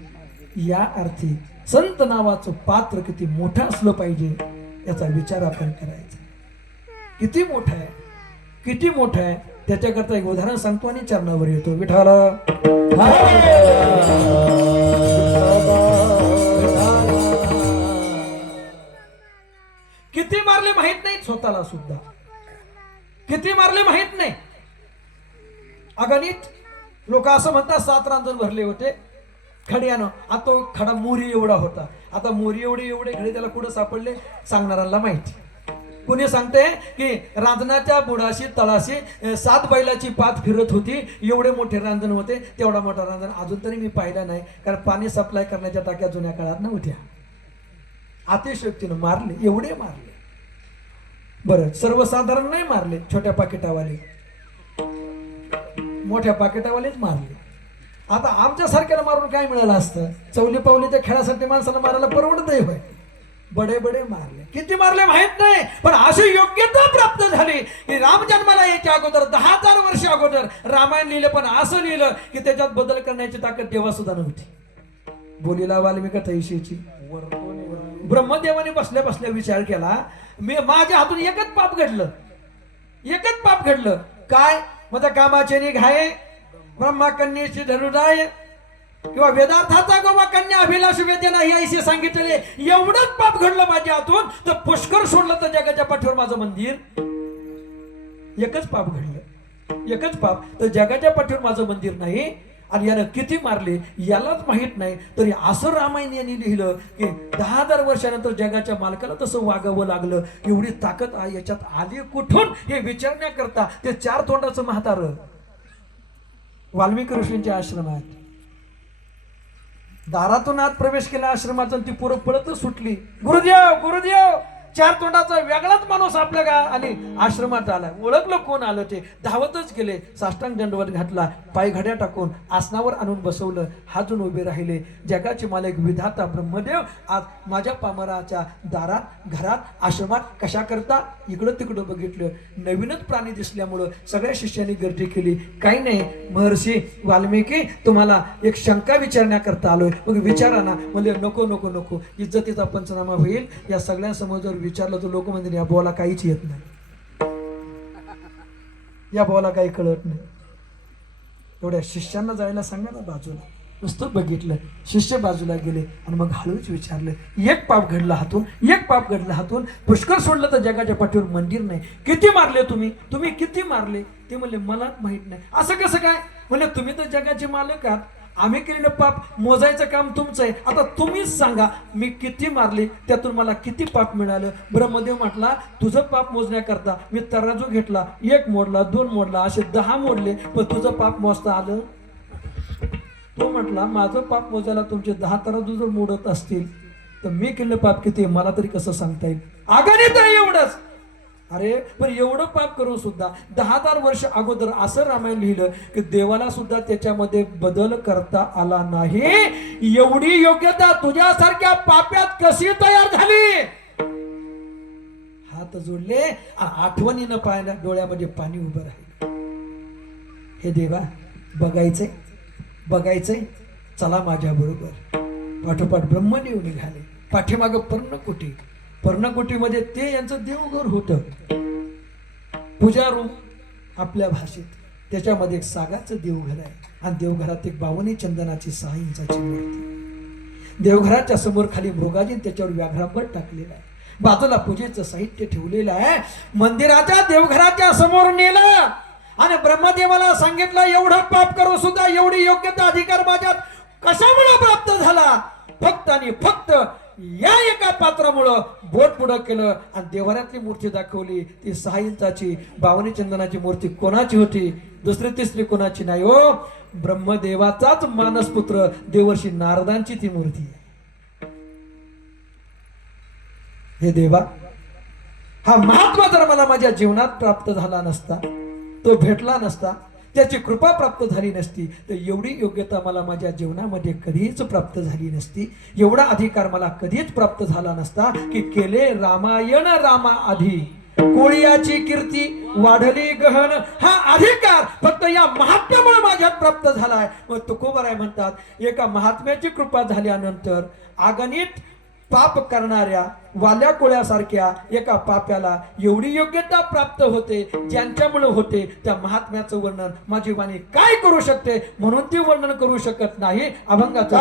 या अर्थी संत नावाचं पात्र किती मोठं असलं पाहिजे याचा विचार आपण करायचा. किती मोठं आहे, किती मोठं आहे त्याच्याकरता एक उदाहरण सांगतो आणि चरणावर येतो. विठ्ठल. किती मारले माहित नाही स्वतःला सुद्धा, किती मारले माहित नाही. अगणित लोक असं म्हणतात 7 रांजण भरले होते खड्यानं. आता तो खडा मोरी एवढा होता. आता मोरी एवढे खडे त्याला कुठं सापडले सांगणाऱ्याला माहिती. कुणी सांगते की रांजणाच्या बुडाशी तळाशी 7 बैलाची पात फिरत होती. एवढे मोठे रांजण होते. तेवढा मोठा रांजण अजून तरी मी पाहिला नाही, कारण पाणी सप्लाय करण्याच्या टाक्या जुन्या काळात नव्हत्या. अतिशयोक्तीनं मारले, एवढे मारले. बरं, सर्वसाधारण नाही मारले, छोट्या पाकिटावाले, मोठ्या पाकिटावालेच मारले. आता आमच्या सारख्याला मारून काय मिळालं असतं? चौली पावलीच्या खेळासाठी माणसाला मारायला परवडतही होय. बडे बडे मारले. किती मारले माहित नाही, पण अशी योग्यता प्राप्त झाली की राम जन्माला यायच्या अगोदर 10,000 वर्ष अगोदर रामायण लिहिलं, पण असं लिहिलं की त्याच्यात बदल करण्याची ताकद तेव्हा सुद्धा नव्हती. बोलीला वाल्मिका तैशीची. ब्रह्मदेवाने बसल्या बसल्या विचार केला, मी माझ्या हातून एकच पाप घडलं, एकच पाप घडलं. काय? माझ्या कामाचे निघाये ब्रह्माकन्येची धरुदाय किंवा वेदार्थाचा गोवा कन्या अभिलाष वेदना ही ऐशी सांगितलेले एवढंच पाप घडलं माझ्या हातून तर पुष्कर सोडलं तर जगाच्या पाठीवर माझं मंदिर. एकच पाप घडलं, एकच पाप तर जगाच्या पाठीवर माझं मंदिर नाही. आणि यानं किती मारले यालाच माहित नाही, तरी असं रामायण यांनी लिहिलं की 10,000 वर्षानंतर जगाच्या मालकाला तसं वागावं लागलं. एवढी ताकद याच्यात आली कुठून हे विचारण्याकरता ते 4 तोंडाचं म्हातार वाल्मिकी ऋषींच्या आश्रमात दारातून आत प्रवेश केला आश्रमाचा, ती पोरं पळतच सुटली. गुरुदेव गुरुदेव, 4 तोंडाचा वेगळाच माणूस आपल्या गा आणि आश्रमात आला. ओळखलं कोण आलं ते, धावतच गेले, साष्टांग दंडवत घातला, पाय घड्या टाकून आसनावर आणून बसवलं, हातून उभे राहिले. जगाचे मालक विधाता ब्रह्मदेव आज माझ्या पामराच्या दारात घरात आश्रमात कशा करता इकडं तिकडं बघितलं. नवीनच प्राणी दिसल्यामुळं सगळ्या शिष्यांनी गर्दी केली. काही नाही महर्षी वाल्मिकी, तुम्हाला एक शंका विचारण्याकरता आलोय. मग विचारा ना. म्हणजे नको नको नको, इज्जतीचा पंचनामा होईल. या सगळ्यांसमोर जर विचारलं तर लोक म्हणजे या बोला काहीच येत नाही, या बोला काही कळत नाही. एवढ्या शिष्यांना जायला सांगा ना बाजूला. नुसतं बघितलं, शिष्य बाजूला गेले आणि मग हळूच विचारलं, एक पाप घडला हातून, एक पाप घडला हातून, पुष्कर सोडलं तर जगाच्या पाठीवर मंदिर नाही. किती मारले तुम्ही, तुम्ही किती मारले? ते म्हणले मलाच माहित नाही. असं कसं काय? म्हणले तुम्ही तर जगाचे मालक आहात, आम्ही केलेलं पाप मोजायचं काम तुमचं आहे. आता तुम्हीच सांगा मी किती मारले, त्यातून मला किती पाप मिळालं. ब्रह्मदेव म्हटला तुझं पाप मोजण्याकरता मी तराजू घेतला, 1 मोडला, 2 मोडला, असे 10 मोडले, पण तुझं पाप मोजता आलं? तो म्हटला माझं पाप मोजायला तुमचे 10 तराजू जर मोडत असतील तर मी केलेलं पाप किती मला तरी कसं सांगता येईल? अगणित आहे एवढंच. अरे पण एवढं पाप करून सुद्धा 10,000 वर्ष अगोदर असं रामायण लिहिलं की देवाला सुद्धा त्याच्यामध्ये बदल करता आला नाही. एवढी योग्यता तुझ्यासारख्या पाप्यात कशी तयार झाली? हात जोडले, आठवणीनं पाहिलं, डोळ्यामध्ये पाणी उभं राहिलं. हे देवा, बघायचंय बघायचंय, चला माझ्या बरोबर. पाठोपाठ ब्रह्मदेव निघाले. पाठीमागं पर्णकुटी, पर्णकुटीमध्ये ते यांचं देवघर होतं, पूजा रूम आपल्या भाषेत. त्याच्यामध्ये एक सागाचं देवघर आहे आणि देवघरात एक 52 चंदनाची 6 इंचाची मूर्ती. देवघराच्या समोर खाली मृगाजी, त्याच्यावर व्याघ्रांबर टाकलेला आहे. बाजूला पूजेचं साहित्य ठेवलेलं आहे. मंदिराच्या देवघराच्या समोर नेलं आणि ब्रह्मदेवाला सांगितलं एवढं पाप करू सुद्धा एवढी योग्यता अधिकार माझ्यात कशामुळे प्राप्त झाला? फक्त आणि फक्त या एका पात्रामुळं. बोट पुढं केलं आणि देवाऱ्यातली मूर्ती दाखवली. ती 6 इंचाची 52 चंदनाची मूर्ती कोणाची होती? दुसरी तिसरी कोणाची नाही हो, ब्रह्मदेवाचाच मानसपुत्र देवर्षी नारदांची ती मूर्ती आहे. हे देवा, हा महात्मा जर मला माझ्या जीवनात प्राप्त झाला नसता, तो भेटला नसता, त्याची कृपा प्राप्त झाली नसती, तर एवढी योग्यता मला माझ्या जीवनामध्ये कधीच प्राप्त झाली नसती. एवढा अधिकार मला कधीच प्राप्त झाला नसता की केले रामायण रामा आधी, कोळियाची कीर्ती वाढली गहन. हा अधिकार फक्त या महात्म्यामुळे माझ्यात प्राप्त झालाय. मग तुकोबाराय म्हणतात, एका महात्म्याची कृपा झाल्यानंतर अगणित पाप करणाऱ्या वाल्या कोळ्यासारख्या एका पाप्याला एवढी योग्यता प्राप्त होते, ज्यांच्यामुळे होते. त्या महात्म्याचं वर्णन माझी वाणी काय करू शकते? म्हणून ती वर्णन करू शकत नाही. अभंगाचं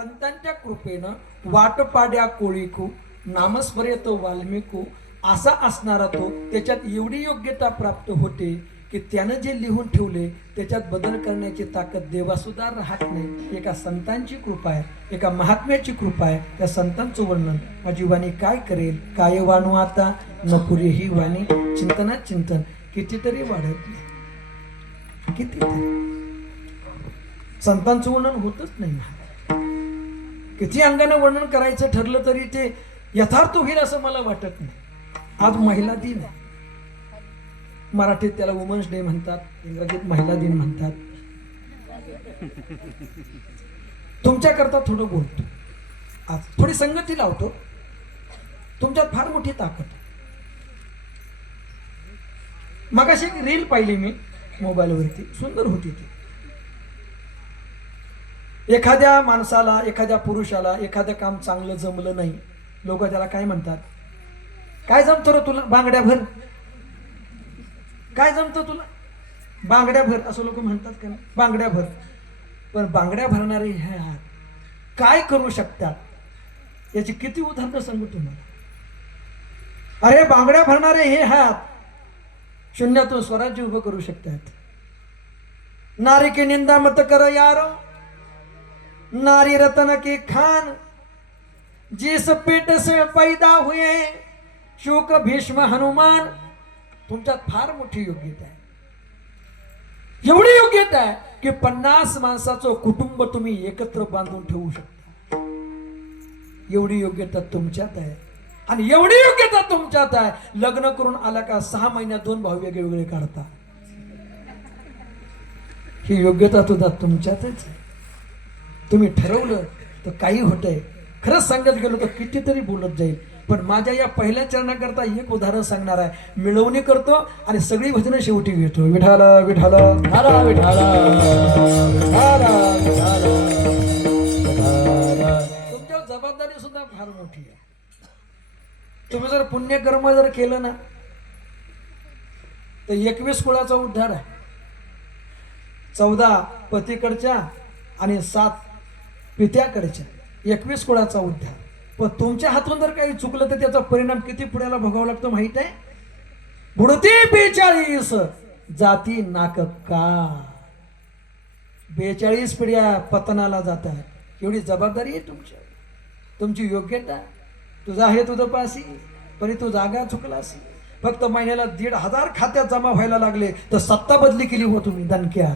संतांच्या कृपेनं वाटपाड्या कोळीकू नामस्मरेत वाल्मिकू असा असणारा तो, त्याच्यात एवढी योग्यता प्राप्त होते की त्यानं जे लिहून ठेवले त्याच्यात बदल करण्याची ताकद देवासुद्धा राहत नाही. एका संतांची कृपा आहे, एका महात्म्याची कृपा आहे. त्या संतांचं वर्णन माझी वाणी काय करेल, काय वाणू आता न पुरे ही वाणी, चिंतनात चिंतन कितीतरी वाढत नाही, कितीतरी. संतांचं वर्णन होतच नाही. किती अंगानं वर्णन करायचं ठरलं तरी ते यथार्थ होईल असं मला वाटत नाही. आज महिला दिन आहे, मराठीत त्याला वुमन्स डे म्हणतात, इंग्रजीत महिला दिन म्हणतात. तुमच्याकरता थोडं बोलतो, आज थोडी संगती लावतो. तुमच्यात फार मोठी ताकद आहे. मगाशी एक रील पाहिली मी मोबाईलवरती, सुंदर होती ती. एखाद्या माणसाला, एखाद्या पुरुषाला एखादं काम चांगलं जमलं नाही, लोक त्याला काय म्हणतात, काय जमतं रे तुला, बांगड्या भर. काय जमतं तुला, बांगड्या भर, असं लोक म्हणतात का, बांगड्या भर. पण बांगड्या भरणारे हे हात काय करू शकतात याची किती उदाहरणं सांगू तुम्हाला. अरे बांगड्या भरणारे हे हात शून्यातून स्वराज्य उभं करू शकतात. नारी की निंदा मत कर यारो, नारी रतन की खान, जिस पेट से पैदा हुए शुक भीष्म हनुमान. तुमच्यात फार मोठी योग्यता आहे, एवढी योग्यता आहे की 50 माणसाचं कुटुंब तुम्ही एकत्र बांधून ठेवू शकता. एवढी योग्यता तुमच्यात आहे. आणि एवढी योग्यता तुमच्यात आहे, लग्न करून आला का 6 महिन्यात 2 भाऊ वेगळे वेगळे काढता. ही योग्यता सुद्धा तुमच्यातच आहे. तुम्ही ठरवलं तर काही होतंय. खरंच सांगत गेलो तर कितीतरी बोलत जाईल, पण माझ्या या पहिल्या चरणाकरता एक उदाहरण सांगणार आहे. मिळवणी करतो आणि सगळी भजनं शेवटी घेतो. विठाला विठाला विठाला विठाला तुमच्यावर जबाबदारी सुद्धा फार मोठी आहे. तुम्ही जर पुण्यकर्म जर केलं ना तर 21 कुळाचा उद्धार आहे. 14 पतीकडच्या आणि 7 पित्याकडच्या, 21 कुळाचा उद्धार. पण तुमच्या हातून जर काही चुकलं तर त्याचा परिणाम किती पुढ्याला भोगावा लागतो माहित आहे. बुडती 42 जाती नाक का, 42 पिढ्या पतनाला जातात. एवढी जबाबदारी आहे तुमच्या, तुमची योग्यता. तुझा आहे तुझं पासी, परी तू जागा चुकलास. फक्त महिन्याला 1,500 खात्यात जमा व्हायला लागले तर सत्ता बदली केली हो तुम्ही. दणक्या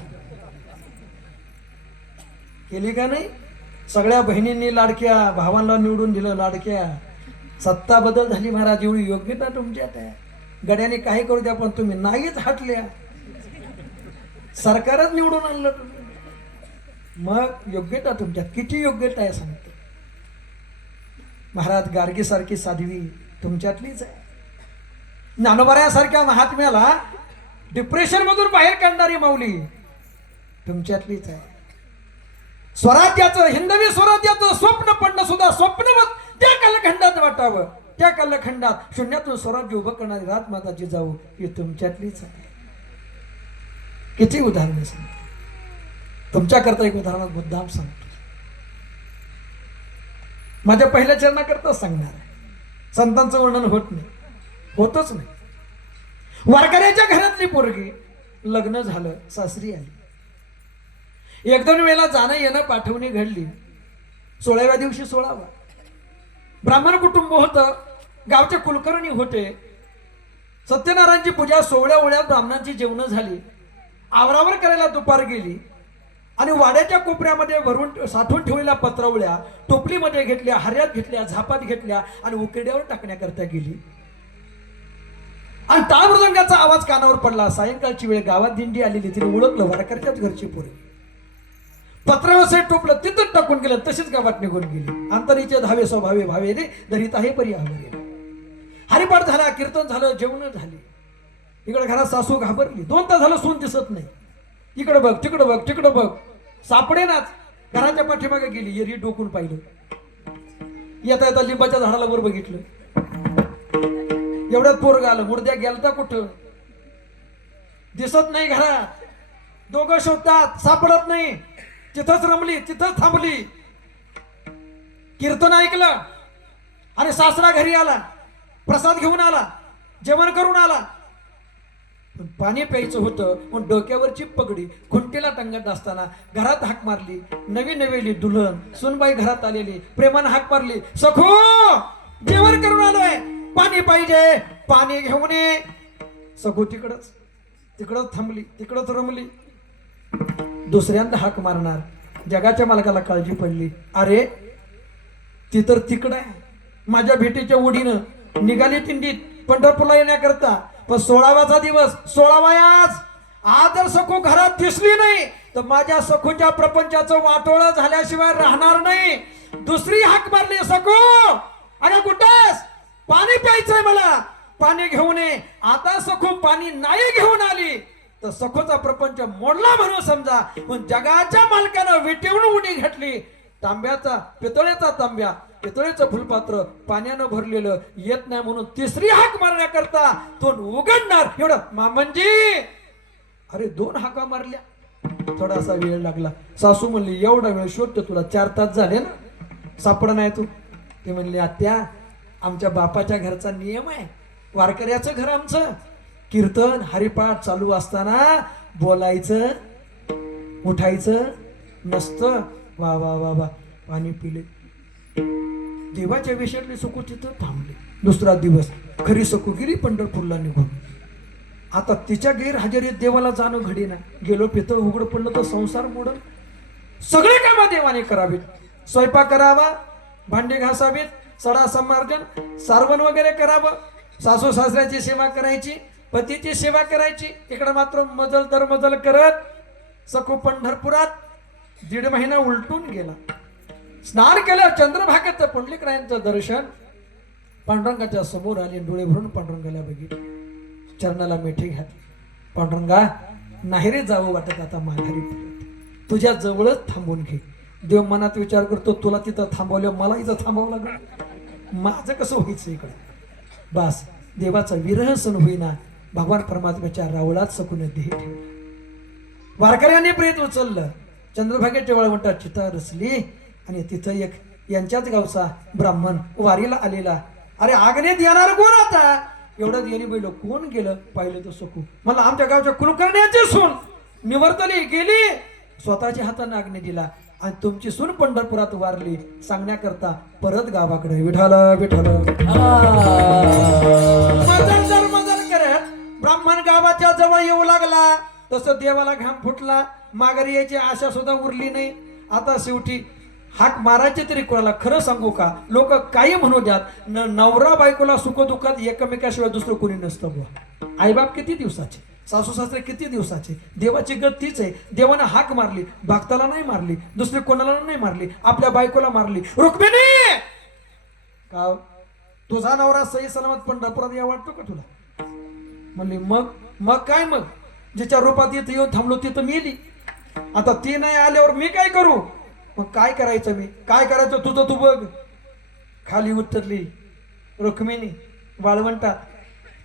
केली का नाही. सगळ्या बहिणींनी लाडक्या, भावांना निवडून दिलं लाडक्या. सत्ता बदल झाली महाराज. एवढी योग्यता तुमच्यात आहे. गड्याने काही करू द्या पण तुम्ही नाहीच हटल्या. सरकारच निवडून आणलं तुम्ही. मग योग्यता तुमच्यात किती योग्यता आहे सांगतो महाराज. गार्गी सारखी साध्वी तुमच्यातलीच आहे. ज्ञानोबाऱ्यासारख्या महात्म्याला डिप्रेशन मधून बाहेर काढणारी माऊली तुमच्यातलीच आहे. स्वराज्याचं, हिंदवी स्वराज्याचं स्वप्न पडणं सुद्धा स्वप्नवत त्या कालखंडात वाटावं. त्या कालखंडात शून्यातून स्वराज्य उभं करणारी राजमाता जिजाऊ ही तुमच्यातलीच आहे. किती उदाहरणे सांगतो तुमच्याकरता. एक उदाहरण मुद्दाम सांगतो, माझ्या पहिल्या चरणाकरताच सांगणार आहे. संतांचं वर्णन होत नाही, होतच नाही. वारकऱ्याच्या घरातली पोरगी लग्न झालं, सासरी आली. 1-2 वेळेला जाणं येणं पाठवणी घडली. 16व्या दिवशी 16वा. ब्राह्मण कुटुंब होतं, गावचे कुलकर्णी होते. सत्यनारायणची पूजा 16 ओळ्यात ब्राह्मणांची जेवणं झाली. आवरावर करायला दुपार गेली आणि वाड्याच्या कोपऱ्यामध्ये भरून साठवून ठेवलेल्या पत्रावळ्या टोपलीमध्ये घेतल्या, हऱ्यात घेतल्या, झापात घेतल्या आणि उकिरड्यावर टाकण्याकरता गेली. आणि टाळ मृदंगाचा आवाज कानावर पडला. सायंकाळची वेळ, गावात दिंडी आलेली. तिने ओळखलं वारकऱ्याच्याच घरची पोरगी. पत्रावसे टोपलं तिथं टाकून गेलं, तशीच गावात निघून गेली. अंतरीचे धावे स्वभावे भावे रे दरित आहे परी आवरे. हरिपाठ झाला, कीर्तन झालं, जेवण झाली. इकडे घरात सासू घाबरली. 2 तास झालं सून दिसत नाही. इकडे बघ, तिकडे बघ, तिकडे बघ, सापडेनाच. घराच्या पाठीमागे गेली. येरी डोकून पाहिलं. येता येता लिंबाच्या झाडाला वर बघितलं. एवढ्यात पोरग आलं. मुर्द्या गेलता कुठं दिसत नाही घरात. दोघं शोधतात, सापडत नाही. तिथंच रमली, तिथंच थांबली. कीर्तन ऐकलं आणि सासरा घरी आला, प्रसाद घेऊन आला, जेवण करून आला, पण पाणी प्यायचं होतं. मग डोक्यावरची पगडी खुंटीला टंगत असताना घरात हाक मारली. नवी नवेली दुल्हन सुनबाई घरात आलेली, प्रेमानं हाक मारली, सखू जेवण करून आलोय, पाणी पाहिजे, पाणी घेऊन ये. सखू तिकडच थांबली, तिकडच रमली. दुसऱ्यांदा हाक मारणार. जगाच्या मालकाला काळजी पडली, अरे ती तर तिकडं आहे. माझ्या भेटीच्या ओढीनं निघाली तिंडीत पंढरपूरला येण्याकरता. पण 16वाचा दिवस, 16वायाच. आज जर सखू घरात दिसली नाही तर माझ्या सखूच्या प्रपंचाचं वाटोळं झाल्याशिवाय राहणार नाही. दुसरी हाक मारली, सखू अरे कुठेस, पाणी प्यायचंय मला, पाणी घेऊन ये. आता सखू पाणी नाही घेऊन आली तर सखूचा प्रपंच मोडला म्हणून समजा. पण जगाच्या मालकानं विटेवून उडी घातली. तांब्याचा, पितळेचा तांब्या, पितळेचं फुलपात्र पाण्यानं भरलेलं येत नाही म्हणून तिसरी हाक मारण्याकरता तोंड उघडणार. एवढं मामंजी, अरे 2 हाका मारल्या, थोडासा वेळ लागला. सासू म्हणली, एवढा वेळ शोधतो तुला, 4 तास झाले ना, सापड नाही तू. ते म्हणले, आत्या आमच्या बापाच्या घरचा नियम आहे, वारकऱ्याचं घर आमचं, कीर्तन हरिपाठ चालू असताना बोलायचं, उठायचं नसतं. वा वा वा वा, पाणी पिले. देवाच्या विषयातली सखू तिथं थांबले. दुसरा दिवस खरी सखू गेली पंढरपूरला निघून. आता तिच्या गैरहजेरीत देवाला जाणं घडीना. गेलो, पितळ उघड पडलं तर संसार मोडल. सगळे कामं देवाने करावीत. स्वयंपाक करावा, भांडी घासावीत, सडा समार्जन, सारवण वगैरे करावं, सासू सासऱ्याची सेवा करायची, पतीची सेवा करायची. इकडे मात्र मजल दर मजल करत सखू पंढरपुरात 1.5 महिना उलटून गेला. स्नान केलं, चंद्रभागेचं पुंडलिकरायांचं दर्शन. पांडुरंगाच्या समोर आले, डोळे भरून पांडुरंगाला बघितले, चरणाला मिठी घातली. पांडुरंगा, नाही रे जावं वाटत आता माघारी परत, तुझ्या जवळच थांबून घे. देव मनात विचार करतो, तुला तिथं थांबवलं, मला इथं थांबावं लागलं, माझं कसं व्हायचं इकडे. बस देवाचा विरह सण होईना. भगवान परमात्म्याच्या रावळात सकुने देह ठेवला. वारकऱ्यांनी प्रेत उचललं. चंद्रभागेच्या वळवंटात चिता रचली आणि तिथं एक यांच्याच गावचा ब्राह्मण वारीला आलेला. अरे आग्नेत येणार कोण आता, एवढं येणी बैल कोण गेलं, पाहिलं तर सखू. मला आमच्या गावच्या कुलकर्ण्याची सून निवर्तली गेली, स्वतःच्या हाताने आग्ने दिला आणि तुमची सून पंढरपुरात वारली सांगण्याकरता परत गावाकडे. विठाल विठाल. मजल करत ब्राह्मण गावाच्या जवळ येऊ लागला. तसं देवाला घाम फुटला. माघारी यायची आशा सुद्धा उरली नाही. आता शेवटी हाक मारायचे तरी कोणाला. खरं सांगू का, लोक काही म्हणू द्यात, नवरा बायकोला सुखदुःखात एकमेकाशिवाय दुसरं कोणी नसतं बुवा. आईबाप किती दिवसाचे, सासू सासरे किती दिवसाचे. देवाची गत तीच आहे. देवानं हाक मारली, भक्ताला नाही मारली, दुसरी कोणाला नाही मारली, आपल्या बायकोला मारली. रुक्मिणी, का तुझा नवरा सही सलामत पंढरपुरात या वाटतो का तुला? म्हणली, मग काय, मग जिच्या रूपात इथं येऊन थांबलो तिथं मेली. आता ती नाही आल्यावर मी काय करू? मग काय करायचं, मी काय करायचं तुझं तू बघ. खाली उतरली रुक्मिणी वाळवंटात.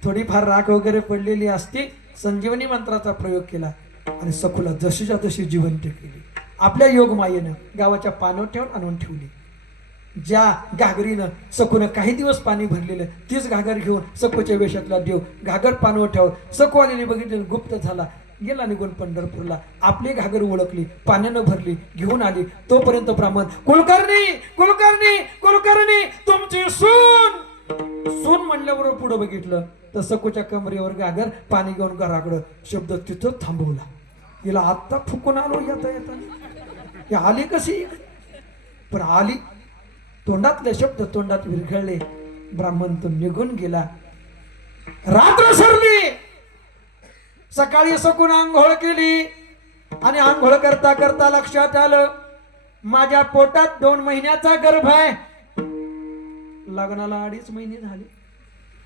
थोडीफार राख वगैरे पडलेली असती. संजीवनी मंत्राचा प्रयोग केला आणि सखूला जशीच्या तशी जिवंत केली. आपल्या योगमायेनं गावाच्या पाणवठ्यावर आणून ठेवली. ज्या घागरीनं सखूनं काही दिवस पाणी भरलेलं तीच घागर घेऊन सखूच्या वेशातला देव घागर पाणवठ्यावर सखू आलेली बघितली, गुप्त झाला, गेला निघून पंढरपूरला. आपली घागर ओळखली, पाण्यानं भरली, घेऊन आली. तोपर्यंत ब्राह्मण, कुलकर्णी कुलकर्णी कुलकर्णी, तुमची सून म्हणल्याबरोबर पुढे बघितलं तर सखूच्या कमरेवर घागर, पाणी घेऊन घराकडं. शब्द तिथं थांबवला. हिला आत्ता फुकून आलो येता येता. आली कशी? पण आली. तोंडातले शब्द तोंडात विरघळले. ब्राह्मण तो निघून गेला. रात्र सरली. सकाळी सखून आंघोळ केली आणि आंघोळ करता करता लक्षात आलं, माझ्या पोटात 2 महिन्याचा गर्भ आहे. लग्नाला 2.5 महिने झाले.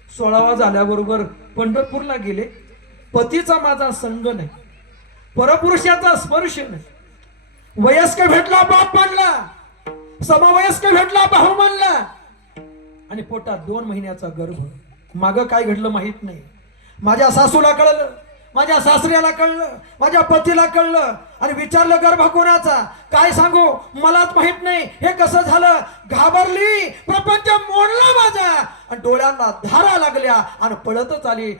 16वा झाल्याबरोबर पंढरपूरला गेले. पतीचा माझा संग नाही, परपुरुषाचा स्पर्श नाही. वयस्क भेटला बाप मानला, समवयस्क भेटला भाऊ मानला आणि पोटात 2 महिन्याचा गर्भ. माग काय घडलं माहित नाही. माझ्या सासूला कळलं, माझ्या सासऱ्याला कळलं, माझ्या पतीला कळलं आणि विचारलं गर्भ कोणाचा, काय सांगू मलाच माहित नाही, हे कसं झालं. घाबरली, प्रपंच मोडला माझा आणि डोळ्यांना धारा लागल्या आणि पळतच आली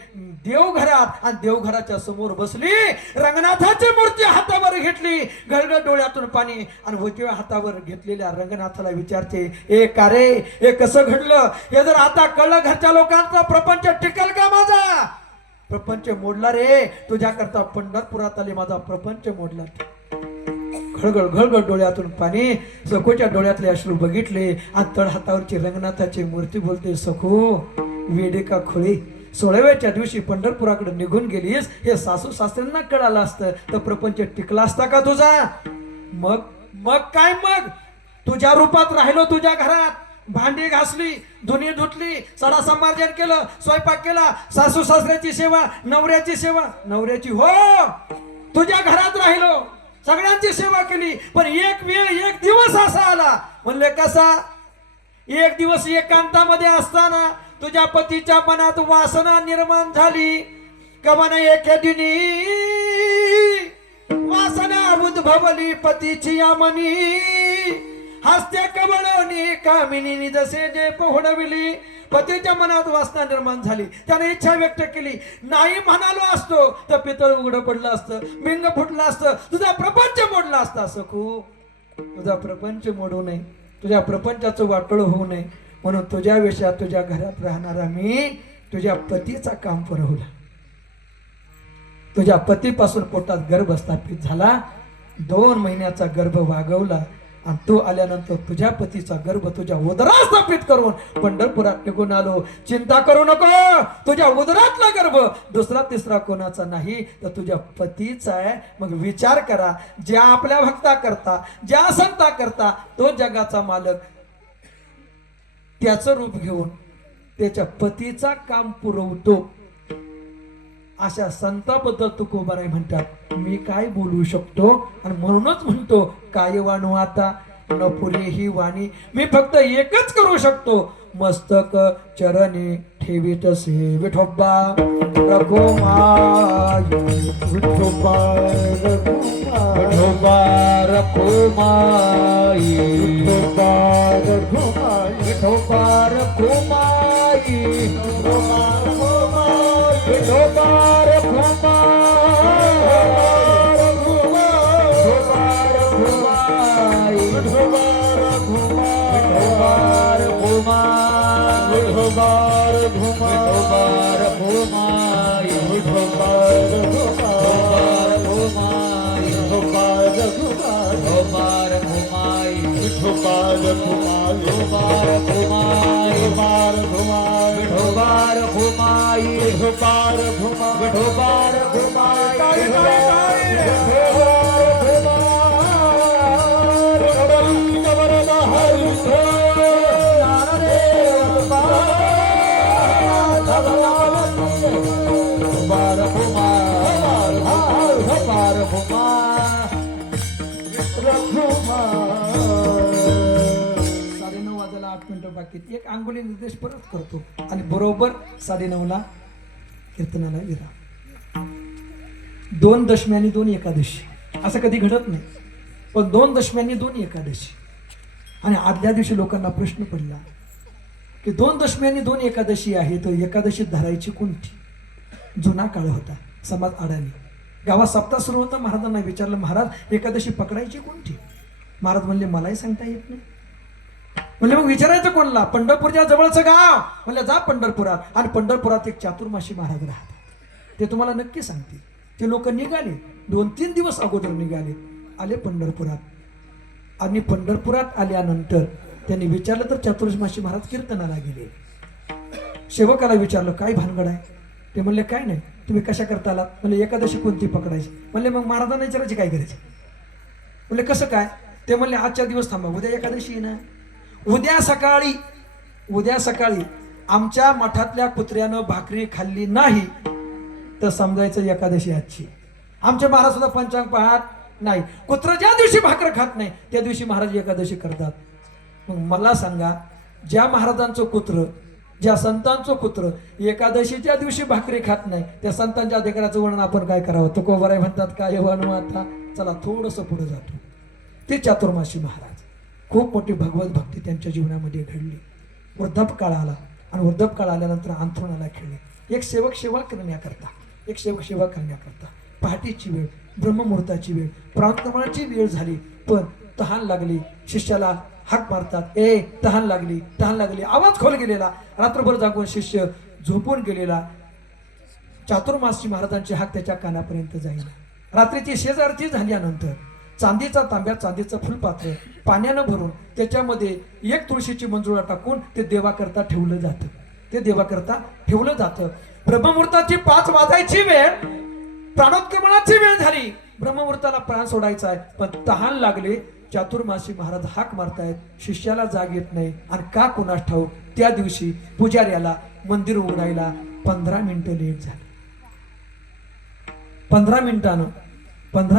देवघरात आणि देवघराच्या समोर बसली. रंगनाथाची मूर्ती हातावर घेतली, गळगळ डोळ्यातून पाणी आणि उजव्या हातावर घेतलेल्या रंगनाथाला विचारते, ए का रे, हे कसं घडलं, हे जर आता कळलं घरच्या लोकांचा प्रपंच टिकल का माझा. प्रपंच मोडला रे, तुझ्या करता पंढरपुरात आले, माझा प्रपंच मोडला. घळगळ घळगळ डोळ्यातून पाणी, सखूच्या डोळ्यातले अश्रू बघितले आणि तळ हातावरची रंगनाथाची मूर्ती बोलते, सखू वेडे का खोळी, 16व्याच्या दिवशी पंढरपुराकडे निघून गेलीस, हे सासू सासऱ्यांना कळालं असतं तर प्रपंच टिकला असता का तुझा. मग मग काय, मग तुझ्या रूपात राहिलो तुझ्या घरात, भांडी घासली, धुनी धुतली, सडा समार्जन केलं, स्वयंपाक केला, सासू सासऱ्याची सेवा, नवऱ्याची सेवा, नवऱ्याची हो, तुझ्या घरात राहिलो, सगळ्यांची सेवा केली. पण एक वेळ, एक दिवस असा आला, म्हणले कसा, एक दिवस एकांतामध्ये असताना तुझ्या पतीच्या मनात वासना निर्माण झाली. कवाना एके दिनी वासना उद्भवली पतीची यामनी, हस्ते कवळवणी कामिनी जसे जे पोहडविली. पतीच्या मनात वासना निर्माण झाली, त्याने इच्छा व्यक्त केली, नाही म्हणालो असतो तर पितळ उघडं पडलं असतं, बिंग फुटलं असतं, तुझा प्रपंच मोडला असता. सखू तुझा प्रपंच मोडू नये, तुझ्या प्रपंचाचं वाटोळ होऊ नये म्हणून तुझ्या वेशात तुझ्या घरात राहणारा मी तुझ्या पतीचा काम पुरवला. तुझ्या पतीपासून पोटात गर्भ स्थापित झाला, 2 महिन्याचा गर्भ वागवला आणि तू आल्यानंतर तुझ्या पतीचा गर्भ तुझ्या उदरात स्थापित करून पंढरपुरात निघून आलो. चिंता करू नको, तुझ्या उदरातला गर्भ दुसरा तिसरा कोणाचा नाही तर तुझ्या पतीचा आहे. मग विचार करा, ज्या आपल्या भक्ता करता, ज्या संता करता तो जगाचा मालक, त्याचं रूप घेऊन त्याच्या पतीचा काम पुरवतो, अशा संताबद्दल तुकोबाराय म्हणतात, मी काय बोलू शकतो. आणि म्हणूनच म्हणतो, काय वाणू आता न पुरे ही वाणी, मी फक्त एकच करू शकतो, मस्तक चरणी ठेवीतसे विठोबा रघुमाई, विठोबा रघुमाई, विठोबा रघुमाई, विठोबा रघुमाई, विठोबा रघुमाई, विठोबा एक अंगुली निर्देश परत करतो आणि बरोबर 9:30 कीर्तनाला विराम. 2 दशम्यांनी 2 एकादशी असं कधी घडत नाही, पण 2 दशम्यांनी 2 एकादशी. आणि आदल्या दिवशी लोकांना प्रश्न पडला की 2 दशम्यांनी 2 एकादशी आहे तर एकादशी धरायची कोणती. जुना काळ होता, समाज अडाणी, गावात सप्ताह सुरू होता. महाराजांना विचारलं, महाराज एकादशी पकडायची कोणती. महाराज म्हणले, मलाही सांगता येत नाही. म्हणले, मग विचारायचं कोणला. पंढरपूरच्या जवळचं गाव. म्हणलं, जा पंढरपुरात. आणि पंढरपुरात एक चातुर्माशी महाराज राहतात, ते तुम्हाला नक्की सांगतील. ते लोक निघाले, 2-3 दिवस अगोदर निघाले, आले पंढरपुरात. आणि पंढरपुरात आल्यानंतर त्यांनी विचारलं तर चातुर्माशी महाराज कीर्तनाला गेले. सेवकाला विचारलं, काय भानगड आहे. ते म्हणले, काय नाही, तुम्ही कशा करता आलात. म्हणले, एकादशी कोणती पकडायची. म्हणले, मग महाराजांना विचारायची काय करायची. म्हणले, कसं काय. ते म्हणले, आजच्या दिवस थांबा, उद्या एकादशी ना. उद्या सकाळी आमच्या मठातल्या कुत्र्यानं भाकरी खाल्ली नाही तर समजायचं एकादशी आजची. आमचे महाराज सुद्धा पंचांग पाहत नाही. कुत्र ज्या दिवशी भाकर खात नाही त्या दिवशी महाराज एकादशी करतात. मग मला सांगा, ज्या महाराजांचं कुत्र ज्या संतांचं कुत्र एकादशीच्या दिवशी भाकरी खात नाही त्या संतांच्या अधिकाराचं वर्णन आपण काय करावं? तुकोबाराय म्हणतात काय आता चला थोडस पुढे जातो. ते चातुर्मासी महाराज खूप मोठी भगवत भक्ती त्यांच्या जीवनामध्ये घडली. वृद्धापकाळ आला आणि वृद्धापकाळ आल्यानंतर अंथरुणाला खेळले. एक सेवक सेवा करण्याकरता पहाटेची वेळ, ब्रह्ममुहूर्ताची वेळ, प्रातःकाळची वेळ झाली, पण तहान लागली. शिष्याला हाक मारतात, ए तहान लागली. आवाज खोल गेलेला. रात्रभर जागून शिष्य झोपून गेलेला. चातुर्मासी महाराजांची हाक त्याच्या कानापर्यंत जाईना. रात्रीची शेजारती झाल्यानंतर चांदीचा तांब्या, चांदीचं फुलपात्र पाण्यानं भरून त्याच्यामध्ये एक तुळशीची मंजुळा टाकून ते देवाकरता ठेवलं जातं. ब्रह्ममुहूर्ताची 5 वाजायची वेळ, प्राणोत्क्रमणाची वेळ झाली. ब्रह्ममुहूर्ताला प्राण सोडायचा आहे, पण तहान लागले. चातुर्मासी महाराज हाक मारतायत, शिष्याला जाग येत नाही. आणि का कुणास ठाऊक त्या दिवशी पुजाऱ्याला मंदिर उघडायला 15 मिनिटं लेट झाली. 15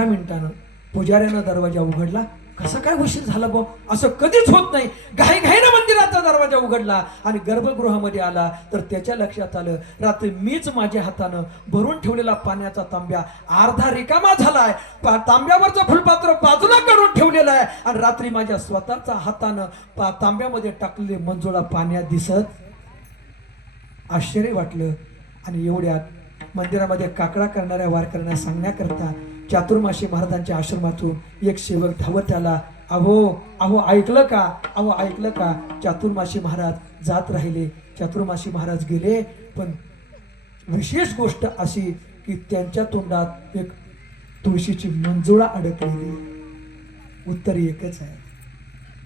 मिनिटानं पुजाऱ्यानं दरवाजा उघडला. कसं काय उशीर झाला बो? असं कधीच होत नाही. घाईघाईनं मंदिराचा दरवाजा उघडला आणि गर्भगृहामध्ये आला तर त्याच्या लक्षात आलं रात्री मीच माझ्या हातानं भरून ठेवलेला पाण्याचा तांब्या अर्धा रिकामा झालाय. तांब्यावरचं फुलपात्र बाजूला काढून ठेवलेलं आहे आणि रात्री माझ्या स्वतःचा हातानं तांब्यामध्ये टाकलेले मंजुळा पाण्यात दिसत. आश्चर्य वाटलं. आणि एवढ्यात मंदिरामध्ये काकडा करणाऱ्या वारकऱ्यांना सांगण्याकरता चातुर्मासी महाराजांच्या आश्रमातून एक सेवक धावत आला. अहो ऐकलं का? चातुर्मासी महाराज जात राहिले. चातुर्मासी महाराज गेले, पण विशेष गोष्ट अशी की त्यांच्या तोंडात एक तुळशीची मंजुळा अडकलेली. उत्तर एकच आहे.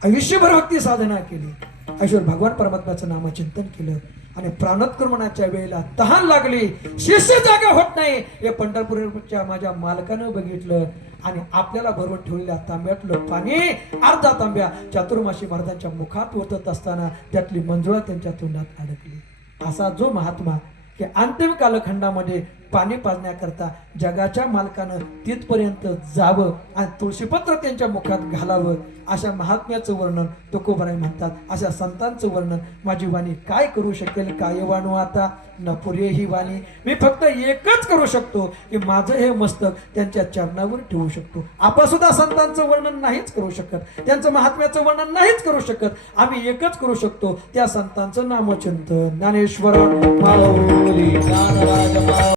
आयुष्यभर भक्ती साधना केली, आयुष्यभर भगवान परमात्म्याचं नामचिंतन केलं आणि प्राणोत्क्रमणाच्या वेळेला तहान लागली. शिष्य जागा होत नाही. हे पंढरपूरच्या माझ्या मालकानं बघितलं आणि आपल्याला भरून ठेवलेल्या तांब्यातलं पाणी अर्धा तांब्या चातुर्मासी महाराजांच्या मुखात ओतत असताना त्यातली मंजुळा त्यांच्या तोंडात अडकली. असा जो महात्मा की अंतिम कालखंडामध्ये पाणी पाजण्याकरता जगाच्या मालकानं तिथपर्यंत जावं आणि तुळशीपत्र त्यांच्या मुखात घालावं, अशा महात्म्याचं वर्णन तुकोबाराय म्हणतात. अशा संतांचं वर्णन माझी वाणी काय करू शकेल? काय वाणू आता न पुरे ही वाणी. मी फक्त एकच करू शकतो की माझं हे मस्तक त्यांच्या चरणावर ठेवू शकतो. आपण सुद्धा संतांचं वर्णन नाहीच करू शकत, त्यांचं महात्म्याचं वर्णन नाहीच करू शकत. आम्ही एकच करू शकतो, त्या संतांचं नामचिंतन. ज्ञानेश्वर माऊली, ज्ञानराज